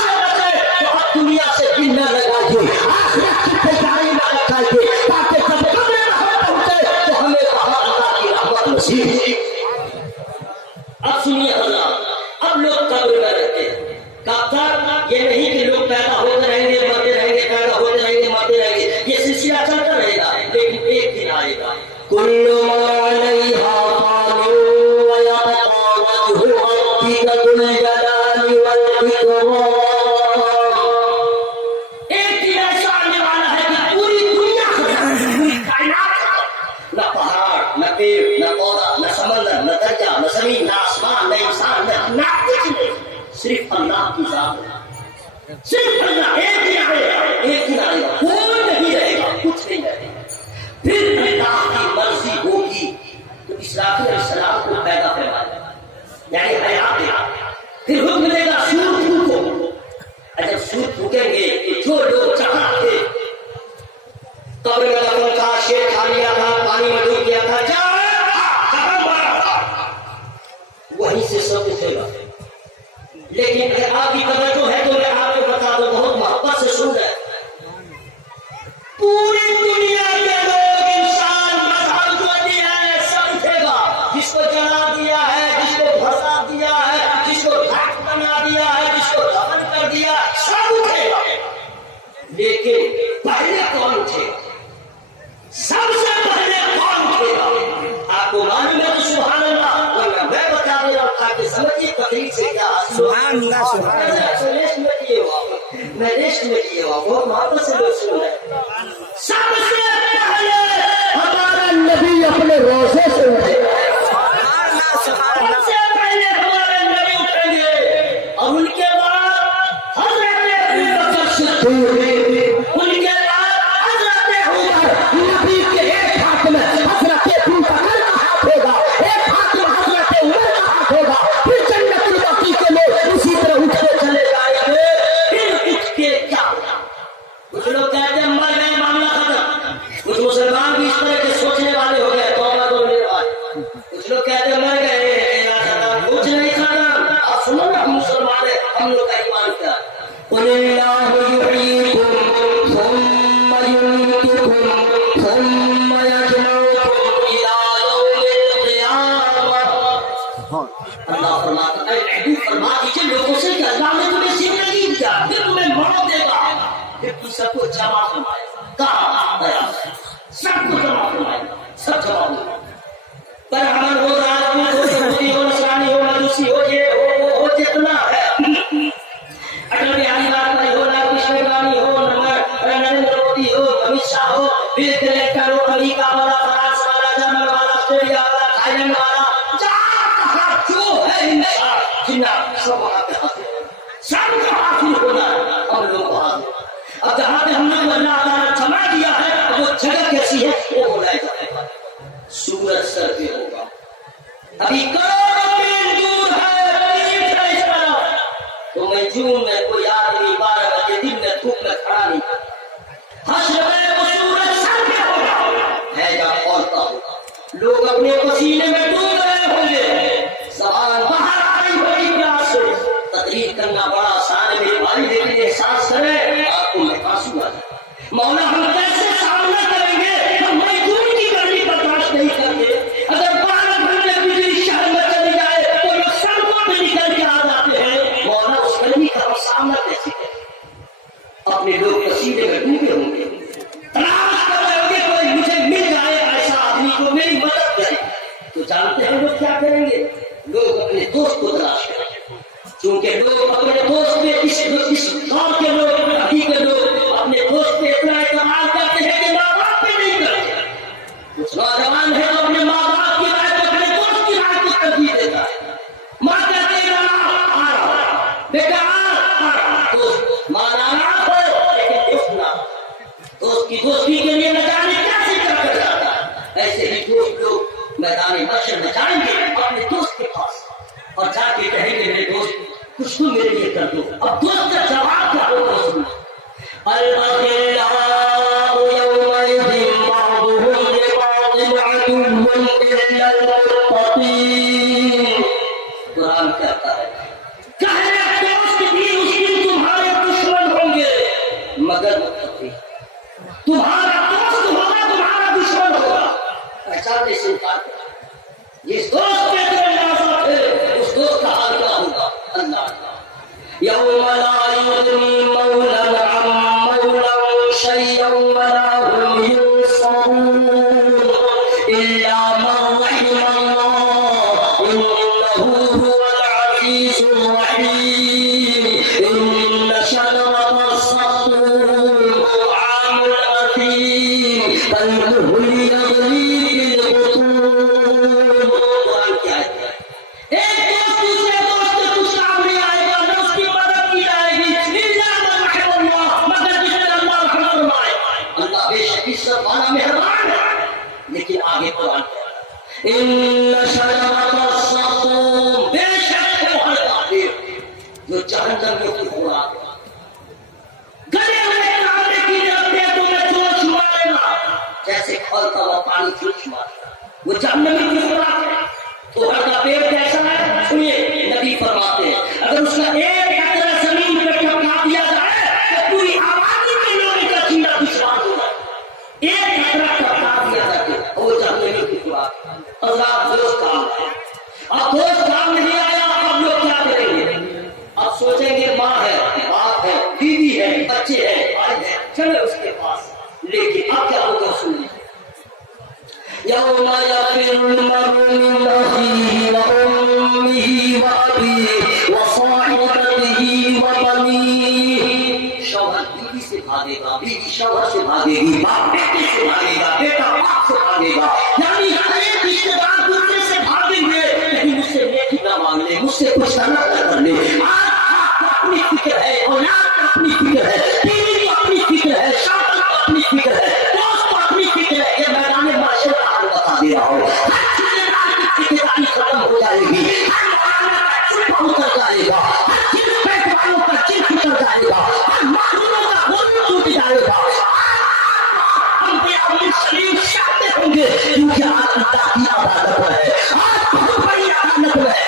से बचे तो अब दुनिया से दिल न लगाइए, आखिरत की तैयारी न लगाइए, ताकि जब कब्र में हम पहुंचे तो हमें वहां अल्लाह की रहमत नसीब हो। अब सुनिए हज़रात, अब लोग कब्र में रहते हैं। कब तक? ये नहीं कि लोग पैदा होते रहेंगे मरते रहेंगे, पैदा होते रहेंगे मरते रहेंगे, ये सिलसिला चलता रहेगा। लेकिन एक दिन आएगा, कुल्लु मा अलैहा फ़ानिन व यबक़ा वजहु रब्बिका ज़ुल जलाली वल इकराम। एक दिन ऐसा आने वाला है कि पूरी दुनिया पूरी कायनात, न पहाड़ न पेड़ न पौधा न समंदर न दरिया न जमीन न आसमान न इंसान न कुछ नहीं, सिर्फ अल्लाह की जात है, सिर्फ अल्लाह। एक दिन आएगा, एक दिन आएगा, कोई नहीं रहेगा, कुछ नहीं रहेगा। फिर अल्लाह की मर्जी होगी तो इसराफील अलैहिस्सलाम को دیا سب اٹھے گا، لیکن پہلے کون اٹھے گا؟ سب سے پہلے کون اٹھے گا؟ آپ کو معلوم ہے تو سبحان اللہ، میں بتا دے رہا ہوں تاکہ سمجھیے تقریر سے کیا سبحان اللہ سبحان اللہ۔ ریسٹ میں کیے ہوا بہت محبت سے لوگ سن رہے۔ سب سے پہلے ہمارا نبی اپنے روزے سے اٹھے، سب سے پہلے ہمارے نبی اٹھیں گے، اور ان کے بعد حضرت ابوبکر صدیق، ان کے بعد حضرت عمر، نبی کے ایک ہاتھ میں حضرت ابوبکر کا ہاتھ ہوگا، ایک ہاتھ میں حضرت عمر کا ہاتھ ہوگا، پھر جنت البقیع کے لوگ اسی طرح اٹھتے چلے جائیں گے۔ پھر اٹھ کے کیا ہوگا؟ کچھ لوگ کہتے ہیں مر گئے معاملہ ختم، کچھ مسلمان بھی اس طرح کے سوچنے والے ہو گئے، توبہ کرنے والے، کچھ لوگ کہتے ہیں مر گئے کچھ نہیں ختم۔ آپ سنو نا، ہم مسلمان ہیں، ہم لوگ کا ایمان کیا ہے؟ قل اللہ یحییکم ثم یمیتکم ثم یجمعکم الی یوم القیامہ۔ اللہ فرماتا ہے، اے فرما دیجیے لوگوں سے کہ اللہ نے تمہیں زندگی دیا، پھر تمہیں موت دے گا، پھر تم سب کو جمع فرمائے گا۔ کہاں گیا؟ سب کو جمع فرمائے گا، سب جمع ہوگا۔ پر ہمارے ہو رات میں ہو یہودی ہو نصرانی ہو مجوسی ہو یہ ہو وہ ہو جتنا ہے، اٹل بہاری واجپئی ہو لال کشن اڈوانی ہو نریندر مودی ہو امت شاہ ہو بل کلنٹن ہو امریکہ والا فرانس والا جرمن والا آسٹریلیا والا تھائی لینڈ والا جہاں جو ہے انسان جنہ سب وہاں پہ حاضر ہے، سب کو حاصل ہونا ہے، ہم لوگ کو حاضر۔ اب جہاں پہ ہم نے اللہ تعالیٰ نے جمع دیا ہے وہ جگہ کیسی ہے وہ بولا جائے گا۔ سورج سر پہ ہوگا، ابھی کروڑوں میل دور ہے، پیٹ ہے اس طرف، تو میں جون میں کوئی آدمی 12 بجے دن میں دھوپ میں کھڑا نہیں کرتا۔ حشر میں وہ سورج سر پہ ہوگا، ہے جا کھولتا ہوگا، لوگ اپنے پسینے میں ڈوب رہے ہوں گے، زبان باہر آئی ہوگی پیاس سے۔ تقریر کرنا بڑا آسان ہے میرے بھائی، لیکن احساس کریں آپ کو میں آنسو آ جائے۔ مولا ہم کیسے سامنا کریں گے؟ ہم مزدور کی گرمی برداشت نہیں کرتے، اگر 12 گھنٹے بجلی شہر میں چلی جائے تو لوگ سڑکوں پہ نکل کے آ جاتے ہیں، مولا اس گرمی کا ہم سامنا کیسے کریں؟ اپنے لوگ پسینے میں ڈوبے ہوں گے، تلاش کر رہے ہوں گے کوئی مجھے مل جائے ایسا آدمی جو میری مدد کرے، تو جانتے ہیں لوگ کیا کریں گے؟ لوگ اپنے دوست کو تلاش کریں گے، کیونکہ لوگ اپنے دوست پہ اس دور کے لوگ ابھی کے لوگ اپنے دوست پہ اتنا اعتماد کرتے ہیں کہ ماں باپ پہ نہیں کرتے۔ کچھ نوجوان ہے اپنے ماں باپ کی رائے کو اپنے دوست کی رائے کو ترجیح دیتا ہے، ماں کہتے ہیں آ رہا بیٹا آ رہا، دوست ماں ناراض ہو لیکن دوست نہ، دوست کی دوستی کے لیے نہ جانے کیسے کر کے جاتا ہے، ایسے ہی دوست لوگ میدان محشر میں جائیں گے اپنے دوست کے پاس اور جا کے کہیں گے میرے دوست کچھ تو میرے لیے کر دو۔ اب دوست کا جواب کیا ہوگا سنو، الأخلاء يومئذ بعضهم لبعض عدو إلا المتقين۔ قرآن کہتا ہے دوست بھی اس دن تمہارے دشمن ہوں گے مگر متقی، تمہارا دوست ہوگا تمہارا دشمن ہوگا، پہچاننے سے انکار کرنا۔ جس دوست پہ تم نازک ہے اس دوست کا حال کیا ہوگا؟ اللہ یوم لا یغنی مولا عن مولا شیئا ولا هم ينصرون الا من رحم اللہ انه هو العزیز الرحیم ان شجرة الزقوم طعام الاثیم كالمهل يغلي في البطون۔ قرآن کی آیت ہے، ایک دوست دوسرے دوست کے کچھ کام نہیں آئے گا، نہ اس کی مدد کی جائے گی، الا من رحم اللہ، مگر جس نے اللہ رحم فرمائے۔ اللہ بے شک اس سے بڑا مہربان ہے، لیکن آگے قرآن ہے ان شجرة الزقوم، بے شک ہے وہ کافر جو جہنم کی خوراک ہے، گلے ہوئے کانٹے کی طرف پیٹوں میں جوش مارے گا جیسے کھولتا ہوا پانی جوش مارے گا، وہ جہنم کی خوراک ہے۔ تو ہر کا پیڑ کیسا ہے سنیے، نبی فرماتے ہیں اگر اس کا ایک قطرہ زمین پہ ٹپکا دیا جائے تو پوری آبادی کے لوگوں کا جینا دشوار ہو جائے، ایک قطرہ ٹپکا دیا جائے وہ جہنم کی خوراک ہے۔ اللہ دوست کام ہے، اب دوست کام نہیں آیا اب لوگ کیا کریں گے؟ اب سوچیں گے ماں ہے، باپ بچے ہیں بھائی ہیں چلے اس کے پاس، لیکن اب کیا ہوگا سن لیجیے یوم یفر المرء من اخیہ وامہ وابیہ وصاحبتہ وبنیہ، شوہر بیوی سے بھاگے گا، بیوی شوہر سے بھاگے گی، باپ بیٹے سے بھاگے گا، بیٹا باپ سے بھاگے گا، یعنی ہر ایک رشتے دار دوسرے سے بھاگیں گے، لیکن مجھ سے نیکی نہ مانگ لے، مجھ سے کچھ طلب نہ کر لے۔ اپنی فکر ہے، اولاد کو اپنی فکر ہے، بیوی کو اپنی فکر ہے، شوہر کو اپنی فکر ہے، دوست کو اپنی فکر ہے، یہ میدان معاشرہ آپ کو بتا دے رہا ہوں، ہر ٹھیکیدار کی ٹھیکیداری ختم ہو جائے گی، ہر معاملہ کا چپ اتر جائے گا، ہر جن پیٹ والوں کا چپ اتر جائے گا، ہر معلوموں کا غرور ٹوٹ جائے گا، شریف چاہتے ہوں گے کیونکہ آج اللہ کی عبادت ہے، آج بہت بڑی عبادت ہے،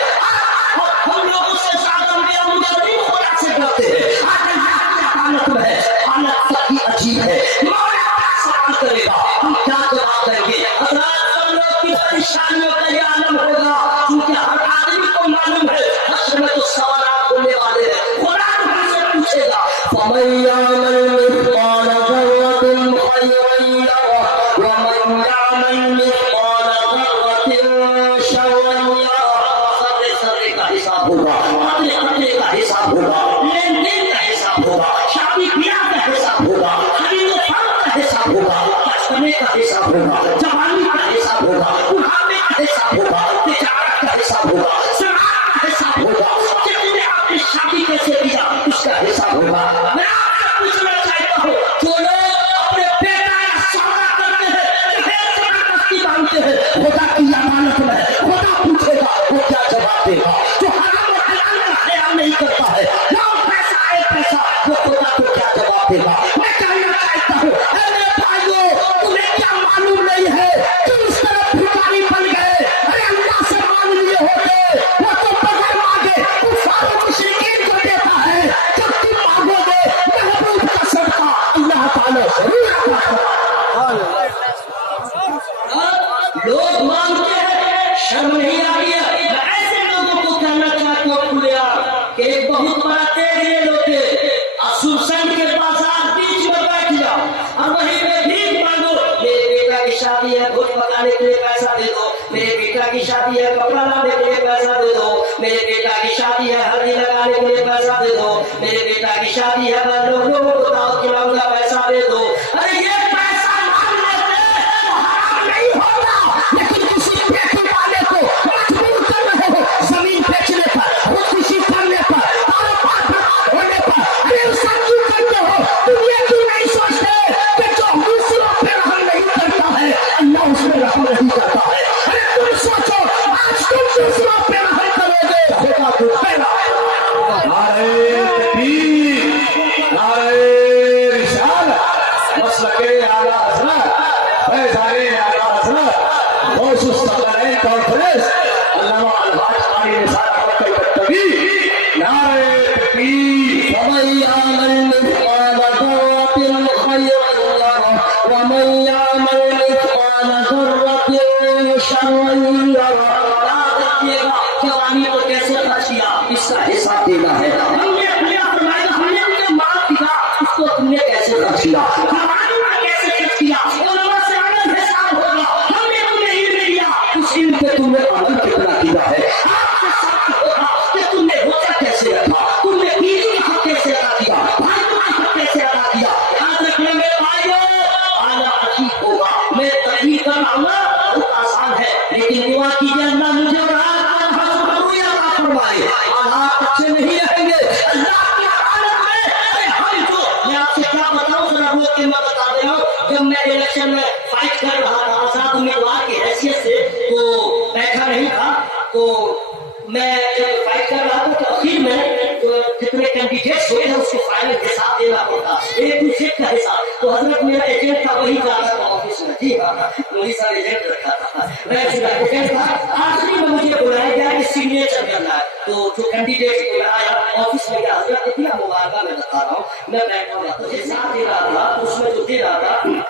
اور ہم لوگوں سے زیادہ انبیاء مرسلین خدا سے ڈرتے ہیں، آج اللہ کی عبادت ہے، حالت سب کی عجیب ہے، مولا کیا سوال کرے گا، ہم کیا جواب دیں گے؟ حضرات سب لوگ کی پریشانیوں کا یہ عالم ہوگا، کیونکہ ہر آدمی کو معلوم ہے حشر میں تو سوالات ہونے والے ہیں، خدا ہم سے پوچھے گا فَمَن يَعْمَلْ مِثْقَالَ ذَرَّةٍ خَيْرًا يَرَهُ وَمَن يَعْمَلْ مِثْقَالَ ذَرَّةٍ شَرًّا يَرَهُ، ذرے ذرے کا حساب ہوگا، قطرے قطرے کا حساب ہوگا، لین دین کا حساب ہوگا، شادی بیاہ کا حساب ہوگا، خرید و فروخت کا حساب ہوگا، بچپنے کا حساب ہوگا، جوانی کا حساب ہوگا، بڑھاپے کا حساب ہوگا، تجارت کا حساب ہوگا، صنعت کا حساب ہوگا، کتنے آپ نے شادی کیسے کیا اس کا حساب ہوگا۔ میں آپ سے پوچھنا چاہتا ہوں جو لوگ اپنے بیٹا یا سودا کرتے ہیں، زبردستی مانگتے ہیں، خدا کی امانت میں خدا پوچھے گا وہ کیا جواب دے گا؟ جو حرام و حلال کا خیال نہیں کرتا ہے، لاؤ پیسہ ہے پیسہ، وہ خدا کو کیا جواب دے گا؟ میں کہنا چاہتا ہوں اے میرے بھائیو، تمہیں کیا معلوم نہیں ہے تم اس طرح بھکاری بن گئے؟ ارے اللہ سے مانگ لیے ہوتے، وہ تو بغیر مانگے کفار و مشرکین کو دیتا ہے، جب تم مانگو گے محبوب کا صدقہ اللہ تعالیٰ ضرور عطا کرے۔ لوگ مانگتے ہیں، شرم نہیں آ رہی ہے، میں ایسے لوگوں کو کہنا چاہتا ہوں کھلیا کہ ایک بہت بڑا تیل لے لو تھے، اسوسن کے بازار بیچ میں بیٹھ جاؤ اور وہیں پہ بھیک مانگو، میرے بیٹا کی شادی ہے بھوج پکانے کے لیے پیسہ دے دو، میرے بیٹا کی شادی ہے کپڑا لانے کے لیے پیسہ دے دو، میرے بیٹا کی شادی ہے ہلدی لگانے کے لیے پیسہ دے دو، میرے بیٹا کی شادی ہے میں لوگوں کو دعوت کھلاؤں گا پیسہ دے دو۔ ارے یہ پیسہ مانگ لیتے تو حرام نہیں ہوگا، لیکن کسی بیٹے والے کو مجبور کر رہے ہو زمین بیچنے پر، خودکشی کرنے پر، کاروبار برباد ہونے پر، ارے ایسا کیوں کرتے ہو؟ تم یہ کیوں نہیں سوچتے کہ جو دوسروں پہ رحم نہیں کرتا ہے اللہ اس میں رحم نہیں کرتا ہے؟ ارے تم سوچو آج تم دوسروں پہ رحم کرو گے خدا کو پہلا۔ نعرہ تکبیر، نعرہ رسالت، مسلک اعلیٰ حضرت، فیضان اعلیٰ حضرت، غوث الثقلین کانفرنس، علامہ الحاج قاری رسالت مکہ الکتبی، نعرہ تکبیر۔ وَمَن يَعْمَلْ مِثْقَالَ ذَرَّةٍ خَيْرًا يَرَهُ وَمَن يَعْمَلْ مِثْقَالَ ذَرَّةٍ شَرًّا يَرَهُ۔ یاد رکھیے گا جوانی کو کیسے خرچ کیا اس کا حساب دینا ہے، ہم نے اپنے فرمایا ہم نے اپنے مال دیا اس کو تم نے کیسے خرچ کیا، جوانی میں کیسے خرچ کیا، علماء سے الگ حساب ہوگا، ہم نے تمہیں علم دیا اس علم پہ تم نے عمل کتنا کیا ہے، آپ سے ساتھ ہوگا کہ تم نے روزہ کیسے رکھا، تم نے بیوی کا حق کیسے ادا کیا، بھائیوں کا حق کیسے ادا کیا۔ یاد رکھنا میرے بھائیوں اعلیٰ عجیب ہوگا، میں تقریر کر رہا ہوں بہت آسان ہے، لیکن دعا کیجیے اللہ مجھے اور آپ کو حسن عطا فرمائے، حالات اچھے نہیں رہیں گے اللہ کی عدالت میں۔ ارے ہم جو میں آپ سے کیا بتاؤں ذرا روک کے میں بتا دے رہا ہوں، جب میں الیکشن میں فائٹ کر رہا تھا آزاد امیدوار کی حیثیت سے تو بیٹھا نہیں تھا، تو میں جب فائٹ کر رہا تھا تو اخیر میں جتنے کینڈیڈیٹس ہوئے ہیں اس کو فائنل حساب دینا پڑتا، ایک دوسرے کا حساب، تو حضرت میرا ایجنٹ تھا وہی جاتا تھا آفس میں، ٹھیک ہے وہی سارے ایجنٹ رکھا تھا، میں ایجنٹ تھا، آخری میں مجھے بلایا گیا کہ سگنیچر کرنا ہے، تو جو کینڈیڈیٹ کو آیا آفس میں گیا، حضرت اتنا مبارکہ میں بتا رہا ہوں، میں بیٹھا ہوا تھا حساب دے رہا تھا، اس میں جو دے رہا تھا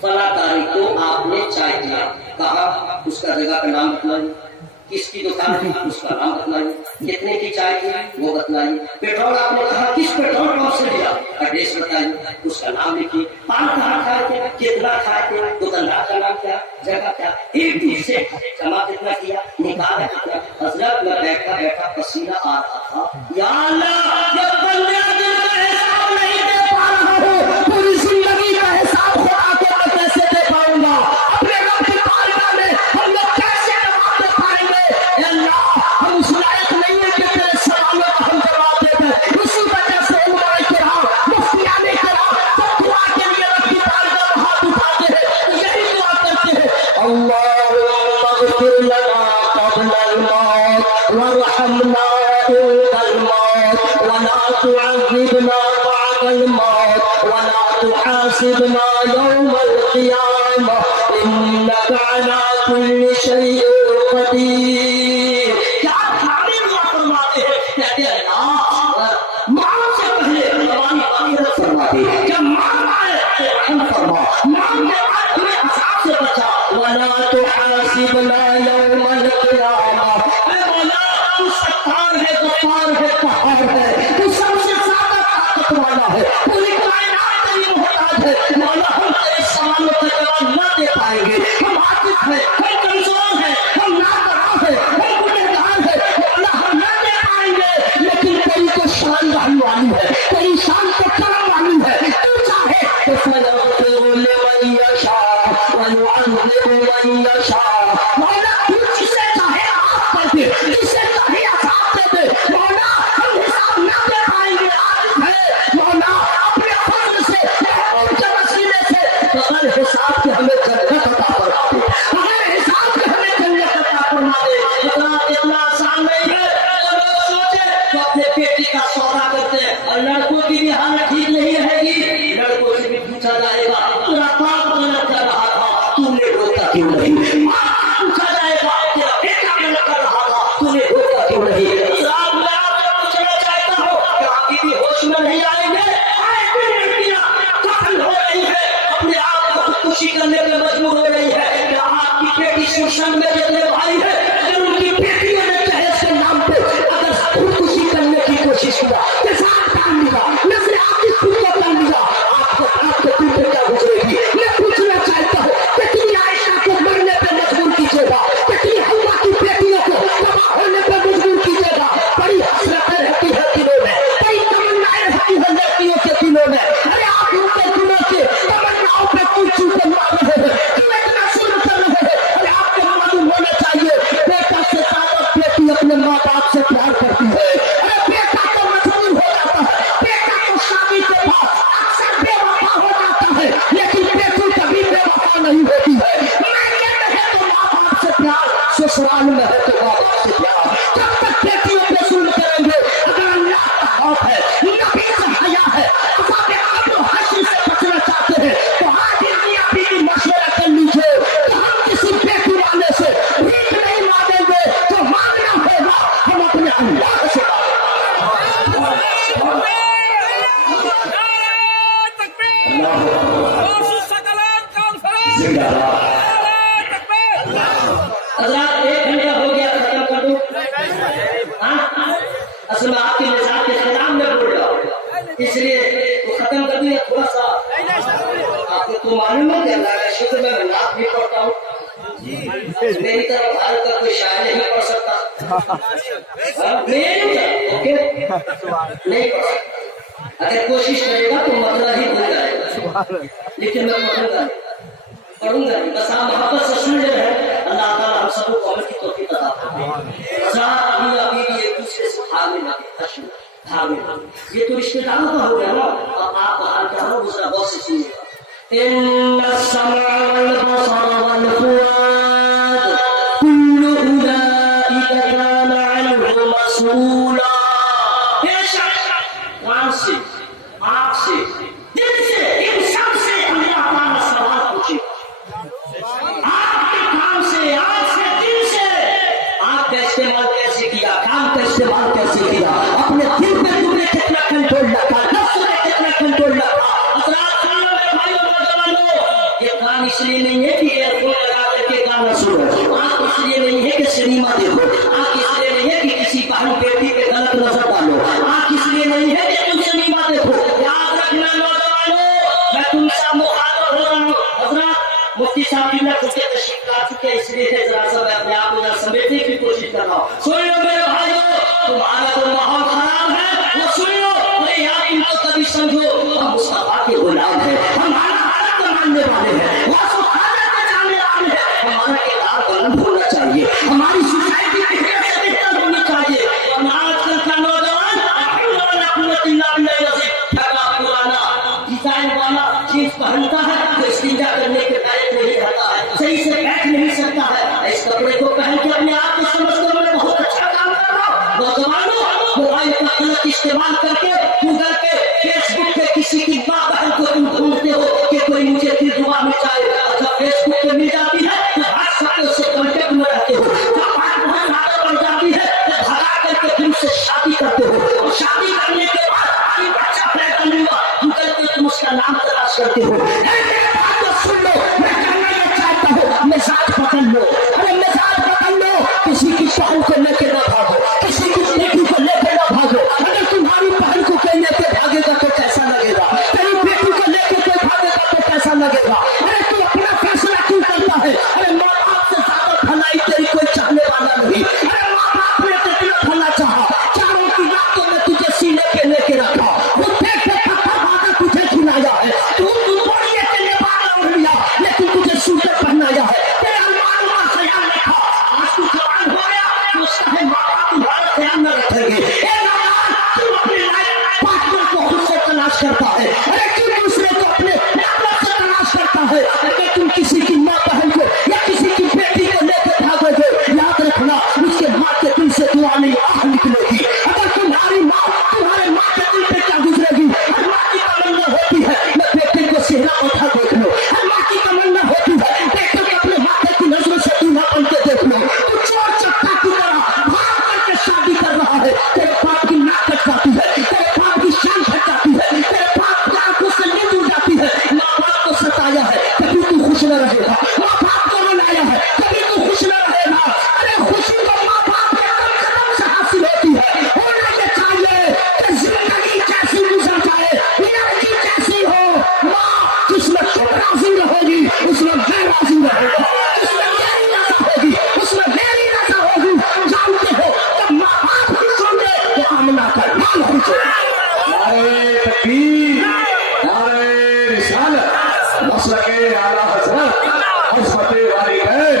فلاں تاریخ کو آپ نے چائے دیا، کہا اس کا جگہ کا نام بتایا، کس کی دکان تھی اس کا نام بتلائیے، کتنے کی چائے تھی وہ بتلائیے، پیٹرول آپ نے کہا کس پیٹرول پمپ سے لیا ایڈریس بتائیے، اس کا نام لکھیے، پان کہاں کھائے تھے، کتنا کھائے تھے، دکاندار کا نام کیا، جگہ کیا، ایک سے جمع کتنا کیا، نکالا کتنا۔ حضرت میں بیٹھا بیٹھا پسینہ آ رہا تھا، یا اللہ جب بندے دل کا حساب نہیں دے پا رہا ہوں، پوری زندگی کا حساب خدا کے میں کیسے دے پاؤں گا، اپنے رب کی بارگاہ میں ہم لوگ کیسے جواب دے پائیں گے؟ اے اللہ ہم اس لائق نہیں ہیں کہ تیرے سوالوں کا ہم جواب دے دیں، اسی وجہ سے علماء کرام مفتیان کرام جب دعا کے لیے رب کی بارگاہ میں ہاتھ اٹھاتے ہیں یہی دعا کرتے ہیں، اللہم اغفر لنا قبل الموت وارحمنا عند الموت ولا تعذبنا بعد الموت ولا تحاسبنا يوم القيامة إنك على كل شيء قدير۔ کیا کھانے دعا فرماتے ہیں، کہتے ہیں اللہ ماں سے پہلے ہماری مغفرت فرما دے، جب مانگنا ہے تو رحم فرما، مانگنے بعد ہمیں عذاب سے بچا، ولا تحاسبنا يوم القيامة۔ اے مولا تو ستار ہے، غفار ہے، قہار ہے، تو سب سے زیادہ طاقت والا ہے، پوری کائنات تیری محتاج ہے، مولا ہم تیرے سوالوں کا جواب نہ دے پائیں گے، ہم عاجز ہیں، ہم کمزور ہیں، ہم نادرا ہیں، ہم گنہگار ہیں، مولا ہم نہ دے پائیں گے، لیکن تیری تو شان رحم والی ہے، تیری شان تو کرم والی ہے، تو چاہے تو فَنَغْفِرُ لِمَن يَشَاءُ وَنُعَذِّبُ مَن يَشَاءُ۔ مولا تو جسے چاہے معاف کر دے، جسے چاہے عذاب دے دے، مولا ہم حساب نہ دے پائیں گے، عاجز ہے، مولا اپنے فضل سے اور کے وسیلے سے بغیر حساب کے ہمیں جنت عطا فرما دے، بغیر حساب کے ہمیں جنت عطا فرما دے۔ اتنا آسان نہیں ہے، جب لوگ سوچے تو اپنے بیٹی کا سودا کرتے ہیں اور لڑکوں کی بھی حالت ٹھیک نہیں رہے گی، لڑکوں سے بھی پوچھا جائے گا تیرا باپ غلط کر رہا تھا تو نے روکا کیوں نہیں، ماں سے پوچھا جائے گا تیرا بیٹا غلط کر رہا تھا تو نے روکا کیوں نہیں۔ صاحب میں آپ سے پوچھنا چاہتا ہوں کہ ابھی بھی ہوش میں نہیں آئیں گے، ایسی لڑکیاں قتل ہو رہی ہے، اپنے آپ کو خودکشی کرنے پہ مجبور ہو رہی ہے، کیا آپ کی بیٹی شوشن میں جتنے بھائی ہے اگر ان کی بیٹیوں نے جہیز کے نام پہ اگر خودکشی کرنے کی کوشش کیا، کسان ٹال لیا، نسل آپ کی خود کو ٹال لیا، آپ کے دل پہ کیا گزرے گی؟ میں پوچھنا چاہتا ہوں کتنی عائشہ کو مرنے پہ مجبور کیجیے گا، کتنی حوا کی بیٹیوں کو تباہ ہونے پہ مجبور کیجیے گا، بڑی حسرتیں رہتی ہے دلوں میں، بڑی تمنائیں رہتی ہے لڑکیوں کے دلوں میں، ارے آپ ان کے دلوں سے تمناؤں پہ کوئی چیز بنوا رہے ہیں، کیوں اتنا ظلم کر رہے ہیں؟ ارے آپ کو معلوم ہونا چاہیے بیٹا سے زیادہ بیٹی اپنے ماں باپ سے پیار کرتی ہے، ارے بیٹا تو مجبور ہو جاتا ہے، بیٹا تو شادی کے بعد اکثر بے وفا ہو جاتا ہے، لیکن بیٹی کبھی بے وفا نہیں ہوتی ہے، مائکے میں ہے تو ماں باپ سے پیار، سسرال میں ہے تو ماں باپ سے پیار، جب تک بیٹیوں پہ ظلم کریں گے، اگر اللہ کا خوف ہے، نبی سے حیا ہے، عذاب قبر و حشر سے بچنا چاہتے ہیں تو آج میاں بیوی مشورہ کر لیجیے کہ ہم کسی بیٹی والے سے بھیک نہیں مانگیں گے، جو مانگنا ہوگا ہم اپنے اللہ سے حضرات 1 گھنٹہ ہو گیا، ختم کر دوں؟ اصل میں آپ کے نظام کے خلاف میں بول رہا ہوں، اس لیے وہ ختم کر دوں یا تھوڑا سا آپ کو تو معلوم ہے کہ اللہ کا شکر میں نعت بھی پڑھتا ہوں، میری طرف ہر کا کوئی شاعر نہیں پڑھ سکتا، نہیں پڑھ سکتا، اگر کوشش کرے گا تو مسئلہ ہی بھول جائے گا، لیکن میں پڑھوں گا بس آپ محبت سے سن لے رہے، اللہ تعالیٰ ہم سب کو عمل کی توفیق عطا فرمائے۔ ابھی بھی ایک دوسرے سے بھاگنے لگے، یہ تو رشتے داروں کا ہو گیا نا، اب آپ کا حال کیا ہو دوسرا غور سے سنیے گا۔ ان السمع والبصر والفؤاد كل اولئک كان عنه مسؤولا۔ بے شک کان سے، آنکھ سے، دل سے، ان سب سے اللہ تعالیٰ سوال پوچھے، آپ کے کام سے، آنکھ سے، دل سے، آپ کا استعمال کیسے کیا، کام کا استعمال کیسے کیا، اپنے دل پہ تم نے کتنا کنٹرول رکھا، نفس میں کتنا کنٹرول رکھا۔ حضرات سنو میرے بھائیو نوجوانوں، یہ کام اس لیے نہیں ہے کہ ایئر فون لگا کر کے گانا سنو، आंख इसलिए नहीं है कि सिनेमा देखो, आंख इसलिए नहीं है कि किसी बहन बेटी पे गलत नजर डालो, आंख इसलिए नहीं है कि तुम सिनेमा देखो। याद रखना नौजवानों, मैं तुमसे मुखातिब हो रहा हूँ। हजरत मुफ्ती साहब जी ने चुके तशरीफ ला चुके, इसलिए जरा सा मैं अपने आप को जरा समेटने की कोशिश कर रहा हूँ। सुन लो मेरे भाइयों, तुम्हारा तो माहौल खराब है, वो सुन लो। अरे यार इनको कभी समझो, हम मुस्तफा के गुलाम है, हमारा हालत मानने वाले हैं, वो सुखाना के जाने वाले हैं। हमारा किरदार बुलंद होना चाहिए, हमारी सोसाइटी की हैसियत बेहतर होनी चाहिए। और आजकल का नौजवान ठगा पुराना डिजाइन वाला जींस पहनता है तो इस्तिंजा करने के लायक नहीं रहता है, सही से बैठ नहीं सकता है। इस कपड़े को पहन के अपने आप को समझते मैं बहुत अच्छा काम कर रहा हूँ। नौजवानों, मोबाइल का गलत इस्तेमाल करके गूगल पे फेसबुक पे किसी की माँ बहन को तुम ढूंढते हो कि कोई मुझे फिर दुआ मिल जाए, अच्छा फेसबुक पे मिल जाती है तो हर साल उससे कॉन्टेक्ट में रहते हो, जब बात बहुत ज्यादा बढ़ जाती है तो भगा करके फिर उससे शादी करते हो, और शादी करने के बाद बच्चा पैदा नहीं हुआ, गूगल पे तुम उसका नाम तलाश करते हो। तो सुन लो, मैं कहना ये चाहता हूँ, मिजाज पकड़ लो, अरे मिजाज पकड़ लो, किसी की बहन को लेके ना भागो, किसी की बेटी को लेके ना भागो। अगर तुम्हारी बहन को कोई लेके भागेगा तो कैसा लगेगा, तेरी बेटी को लेके कोई भागेगा तो कैसा लगेगा। अरे तू अपना फैसला क्यों करता है? अरे माँ बाप से ज्यादा भलाई तेरी कोई चाहने वाला नहीं। अरे माँ बाप ने तो तेरा भला चाहा, चारों की रातों में तुझे सीने पे लेके रखा, तुझे खिलाया है, तू थोड़ी अकेले बाहर उड़ लिया, लेकिन तुझे सूटर पहनाया है, तेरे अरमानों का ख्याल रखा। आज तू जवान हो गया तो उसका माँ बाप तुम्हारा ख्याल न रखेंगे। तुम अपने लाइफ पार्टनर को खुद से तलाश करता है, अरे तुम दूसरे को अपने पार्टनर से तलाश करता है, अगर तुम किसी की माँ बहन को या किसी की बेटी को लेकर भागोगे, याद रखना उसके माँ के दिल से दुआ नहीं आह निकलेगी। अगर तुम्हारी माँ तुम्हारे माँ के दिल पे क्या गुजरेगी, होती है मैं बेटे को सेहरा उठा देख लो, माँ की तमन्ना होती है बेटे को अपने माथे की नजरों से दूल्हा बन के देख लो। तू चोर चक्का की तरह भाग करके शादी कर रहा है, तेरे बाप की नाक कट जाती है, तेरे बाप की शान फट जाती है, तेरे बाप की आंखों से नींद उड़ जाती है। माँ बाप को सताया है कभी तू खुश न रहेगा, माँ बाप को रुलाया है कभी तू खुश न रहेगा। अरे खुशी तो माँ बाप के कदम से हासिल होती है। होना ये चाहिए कि जिंदगी कैसी गुजर जाए, जिसमें राजी रहेगी उसमें मैं राजी रहेगा, जिसमें मेरी रजा होगी उसमें मेरी रजा होगी। जानते हो जब माँ बाप खुश होंगे तो आमना का नाम खुश होगा। नारे तकबीर, नारे रिसालत, मसलके आला हज़रत हज़रते वालिदैन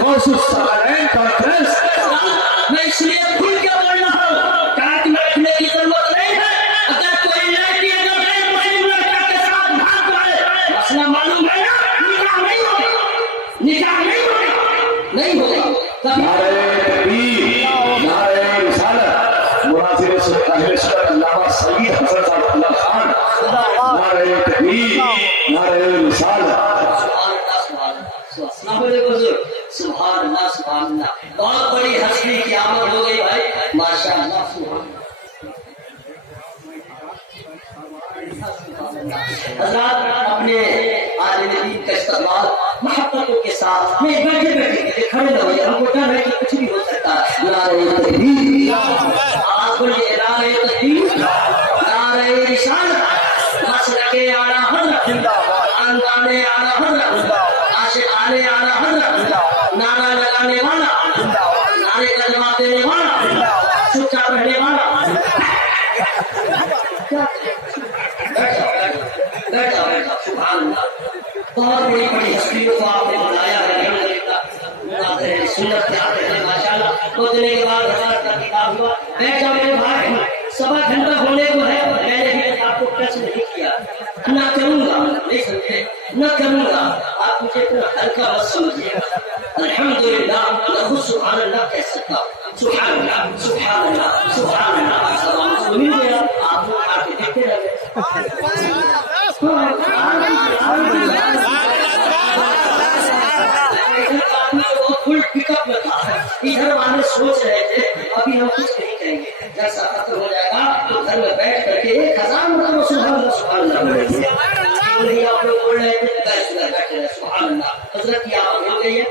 गौसुस सलादैन कॉन्फ्रेंस। मैं इसलिए खुल के बोल रहा हूँ, काट में रखने की जरूरत नहीं है। अगर कोई लड़की अगर मुस्लिम लड़का के साथ भाग जाए, मसला मालूम है ना, निकाह नहीं होगा, निकाह नहीं होगा, नहीं होगा। नारे तकबीर, नारे रिसालत, मुनाज़िर सुन्नत अल्लामा सईद हसन साहब खान, नारे तकबीर, नारे रिसालत। सुभान अल्लाह, सुभान अल्लाह, बहुत बड़ी हस्ती की आमद हो गई भाई, माशाअल्लाह, सुभान अल्लाह। अपने आलिम दीन का इस्तेमाल मोहब्बतों के साथ में बैठे बैठे खड़े न होइए, हमको डर है कि कुछ भी हो सकता है। नारे तकबीर, आप बोलिए नारे तकबीर, नारे रिसालत, मसलके आला हज़रत, अंदाने आला हज़रत, आशिकाने आला हज़रत, नारा लगाने वाला, नारे का जवाब देने वाला, चुपचाप रहने वाला। बैठा बैठा सुभान अल्लाह, बहुत बड़ी बड़ी हस्तियों को आपने बनाया है। सुन्नत के आते हैं माशाअल्लाह। बोलने के बाद हमारा का किताब हुआ, बैठा मेरे भाई, सवा घंटा होने को है, मैंने भी आपको प्रश्न नहीं किया, ना करूंगा, नहीं समझे, न करूंगा, आप मुझे इतना हल्का मत समझिएगा। अल्हम्दुलिल्लाह, लहू सुभान अल्लाह कह सकता हूँ, सुभान अल्लाह, सुभान अल्लाह, सुभान अल्लाह। सलाम सुनी गया, आप लोग आके देखते रहे। फुल पिकअप में था, इधर वाले सोच रहे थे अभी हम कुछ नहीं करेंगे, जब खत्म हो जाएगा तो घर में बैठ करके 1000 मतलब सुभान अल्लाह, सुभान अल्लाह बोलेंगे। आप लोग बोल रहे थे बैठे रहे सुभान अल्लाह। हजरत की आवाज हो गई है,